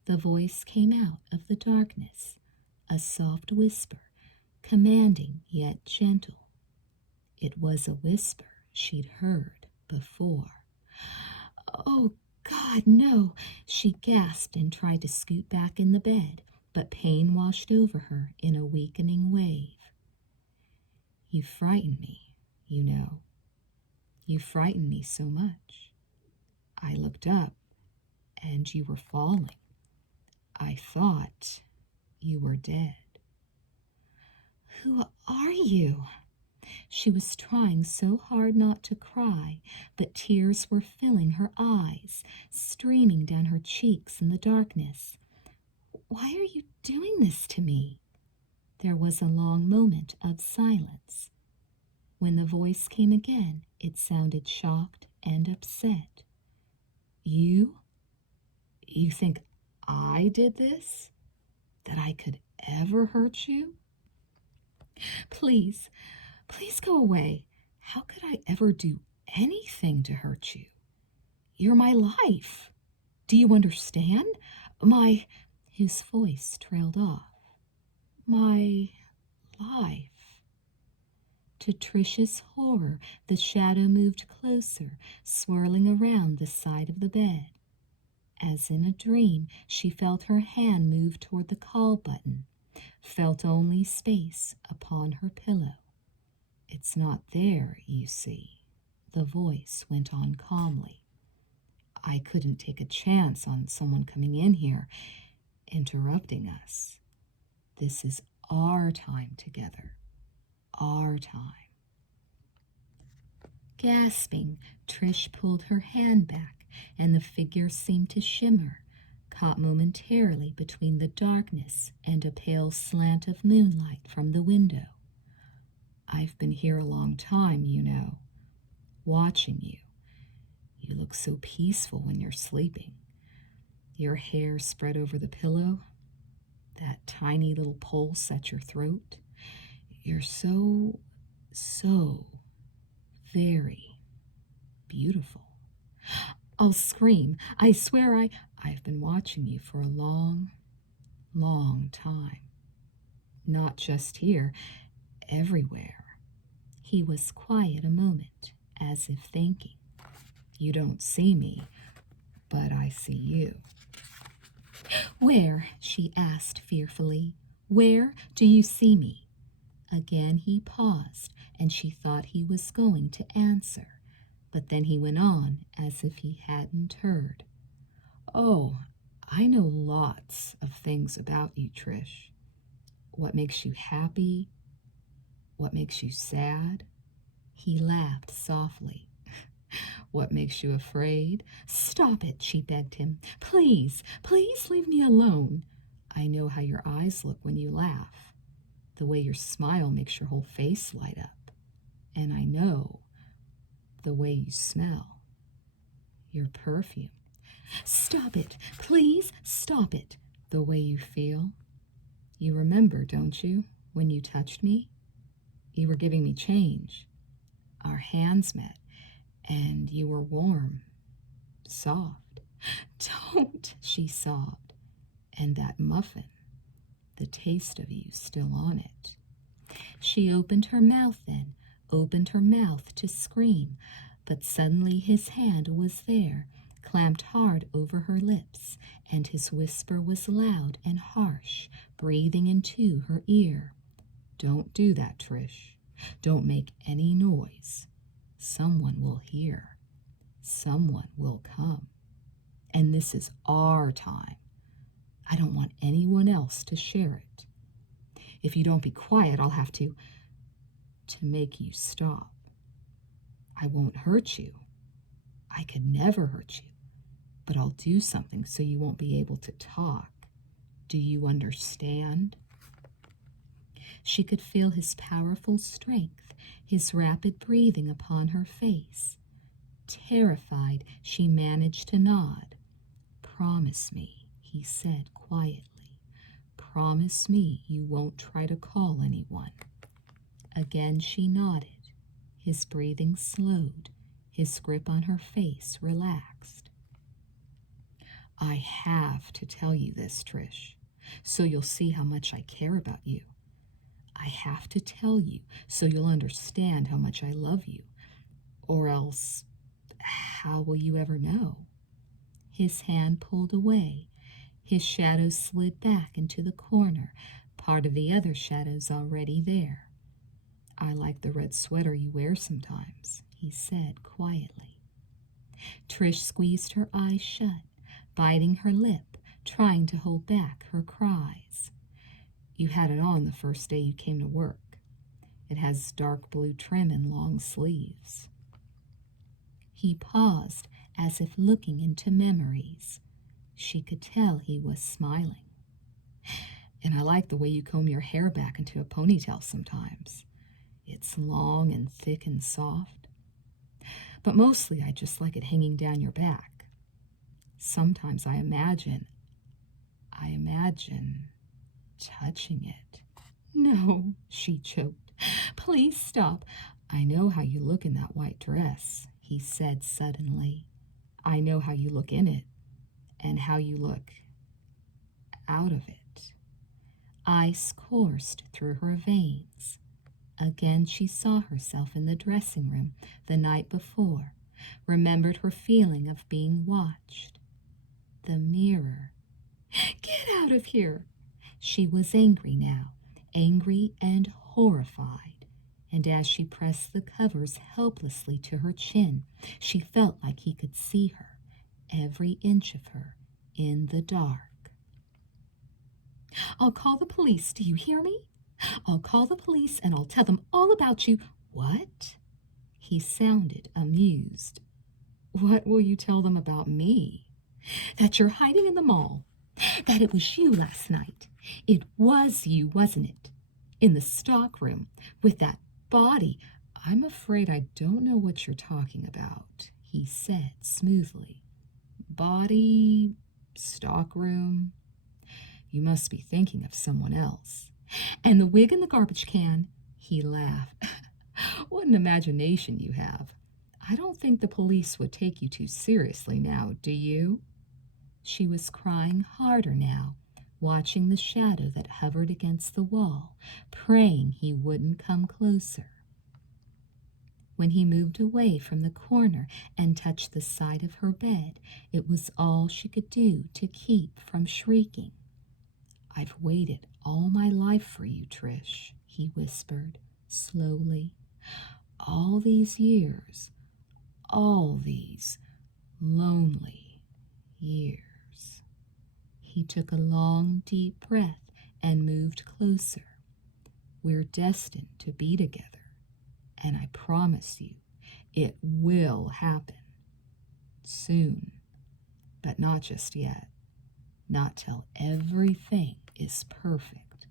The voice came out of the darkness, a soft whisper, commanding yet gentle. It was a whisper she'd heard before. Oh, God, no! She gasped and tried to scoot back in the bed, but pain washed over her in a weakening wave. You frightened me, you know. You frightened me so much. I looked up, and you were falling. I thought you were dead. Who are you? She was trying so hard not to cry, but tears were filling her eyes, streaming down her cheeks in the darkness. Why are you doing this to me? There was a long moment of silence. When the voice came again, it sounded shocked and upset. You? You think I did this? That I could ever hurt you? Please, please go away. How could I ever do anything to hurt you? You're my life. Do you understand? His voice trailed off. My life. To Trish's horror, the shadow moved closer, swirling around the side of the bed. As in a dream, she felt her hand move toward the call button, felt only space upon her pillow. It's not there, you see, the voice went on calmly. I couldn't take a chance on someone coming in here, interrupting us. This is our time together, our time. Gasping, Trish pulled her hand back, and the figure seemed to shimmer, caught momentarily between the darkness and a pale slant of moonlight from the window. I've been here a long time, you know, watching you. You look so peaceful when you're sleeping. Your hair spread over the pillow, that tiny little pulse at your throat. You're so very beautiful. I'll scream. I swear I've been watching you for a long, long time. Not just here, everywhere. He was quiet a moment, as if thinking. You don't see me, but I see you. Where? She asked fearfully. Where do you see me? Again he paused, and she thought he was going to answer, but then he went on as if he hadn't heard. Oh, I know lots of things about you, Trish. What makes you happy? What makes you sad? He laughed softly. What makes you afraid? Stop it, she begged him. Please, please leave me alone. I know how your eyes look when you laugh. The way your smile makes your whole face light up. And I know the way you smell. Your perfume. Stop it, please stop it. The way you feel. You remember, don't you, when you touched me? You were giving me change. Our hands met, and you were warm, soft. Don't, she sobbed. And that muffin, the taste of you still on it. She opened her mouth then, opened her mouth to scream, but suddenly his hand was there, clamped hard over her lips, and his whisper was loud and harsh, breathing into her ear. Don't do that, Trish. Don't make any noise. Someone will hear. Someone will come. And this is our time. I don't want anyone else to share it. If you don't be quiet, I'll have to make you stop. I won't hurt you. I could never hurt you. But I'll do something so you won't be able to talk. Do you understand? She could feel his powerful strength, his rapid breathing upon her face. Terrified, she managed to nod. Promise me, he said quietly. Promise me you won't try to call anyone. Again she nodded. His breathing slowed. His grip on her face relaxed. I have to tell you this, Trish, so you'll see how much I care about you. I have to tell you so you'll understand how much I love you. Or else, how will you ever know? His hand pulled away. His shadow slid back into the corner, part of the other shadows already there. I like the red sweater you wear sometimes, he said quietly. Trish squeezed her eyes shut, biting her lip, trying to hold back her cries. You had it on the first day you came to work. It has dark blue trim and long sleeves. He paused as if looking into memories. She could tell he was smiling. And I like the way you comb your hair back into a ponytail sometimes. It's long and thick and soft. But mostly I just like it hanging down your back. Sometimes I imagine touching it. No, she choked. Please stop. I know how you look in that white dress, he said suddenly. I know how you look in it, and how you look out of it. Ice coursed through her veins. Again she saw herself in the dressing room the night before, remembered her feeling of being watched. The mirror. Get out of here! She was angry now, angry and horrified, and as she pressed the covers helplessly to her chin, she felt like he could see her, every inch of her, in the dark. I'll call the police, do you hear me? I'll call the police and I'll tell them all about you. What? He sounded amused. What will you tell them about me? That you're hiding in the mall. That it was you last night. It was you, wasn't it? In the stockroom with that body. I'm afraid I don't know what you're talking about, he said smoothly. Body, stockroom. You must be thinking of someone else. And the wig in the garbage can, he laughed. What an imagination you have. I don't think the police would take you too seriously now, do you? She was crying harder now, watching the shadow that hovered against the wall, praying he wouldn't come closer. When he moved away from the corner and touched the side of her bed, it was all she could do to keep from shrieking. "I've waited all my life for you, Trish," he whispered, slowly. "All these years, all these lonely years." He took a long, deep breath and moved closer. "We're destined to be together. And I promise you, it will happen. Soon. But not just yet. Not till everything is perfect.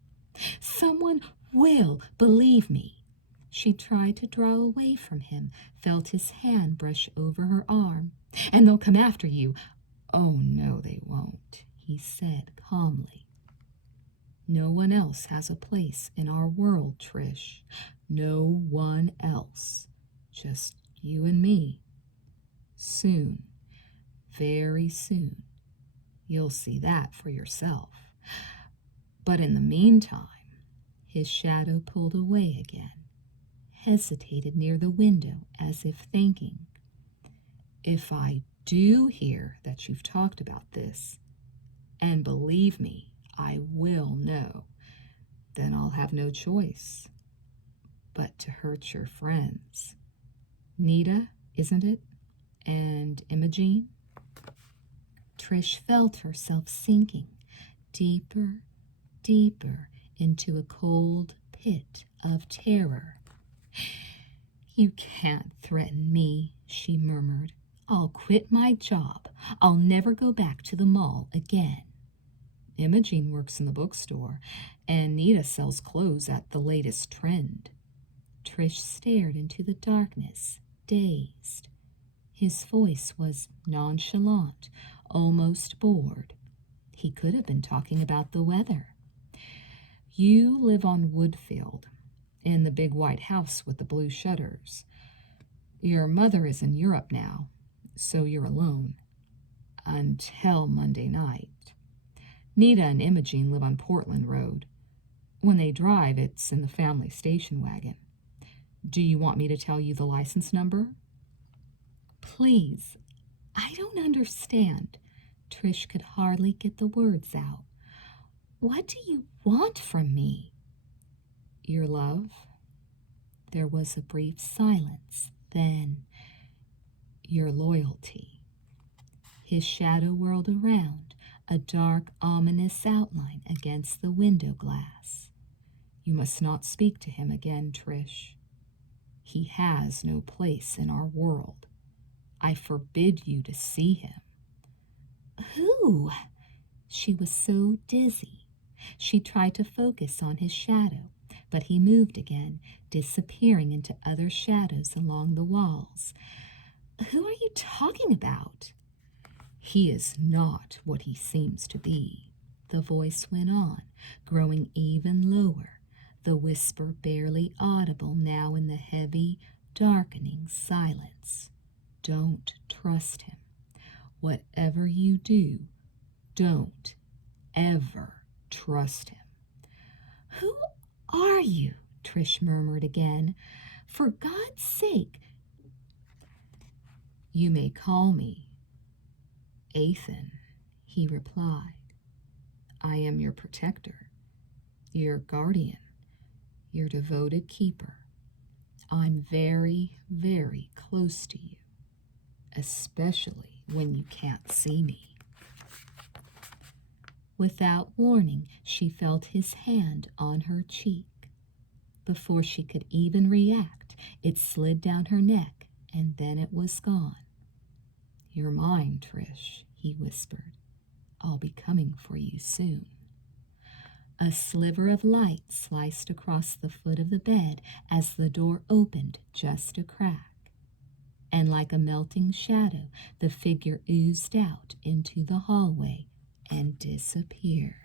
Someone will believe me." She tried to draw away from him, felt his hand brush over her arm. "And they'll come after you." "Oh, no, they won't," he said calmly. "No one else has a place in our world, Trish. No one else. Just you and me. Soon, very soon, you'll see that for yourself. But in the meantime," his shadow pulled away again, hesitated near the window as if thinking, "If I do hear that you've talked about this, and believe me, I will know, then I'll have no choice but to hurt your friends. Nita, isn't it? And Imogene?" Trish felt herself sinking deeper, deeper into a cold pit of terror. "You can't threaten me," she murmured. "I'll quit my job. I'll never go back to the mall again." "Imogene works in the bookstore, and Nita sells clothes at the latest trend." Trish stared into the darkness, dazed. His voice was nonchalant, almost bored. He could have been talking about the weather. "You live on Woodfield, in the big white house with the blue shutters. Your mother is in Europe now, so you're alone. Until Monday night. Nita and Imogene live on Portland Road. When they drive, it's in the family station wagon. Do you want me to tell you the license number?" "Please, I don't understand." Trish could hardly get the words out. "What do you want from me?" "Your love." There was a brief silence. Then, "Your loyalty." His shadow whirled around, a dark, ominous outline against the window glass. "You must not speak to him again, Trish. He has no place in our world. I forbid you to see him." "Who?" She was so dizzy. She tried to focus on his shadow, but he moved again, disappearing into other shadows along the walls. "Who are you talking about?" "He is not what he seems to be," the voice went on, growing even lower, the whisper barely audible now in the heavy, darkening silence. "Don't trust him. Whatever you do, don't ever trust him." "Who are you?" Trish murmured again. "For God's sake." "You may call me Ethan," he replied. "I am your protector, your guardian, your devoted keeper. I'm very, very close to you, especially when you can't see me." Without warning, she felt his hand on her cheek. Before she could even react, it slid down her neck, and then it was gone. "You're mine, Trish," he whispered. "I'll be coming for you soon." A sliver of light sliced across the foot of the bed as the door opened just a crack. And like a melting shadow, the figure oozed out into the hallway and disappeared.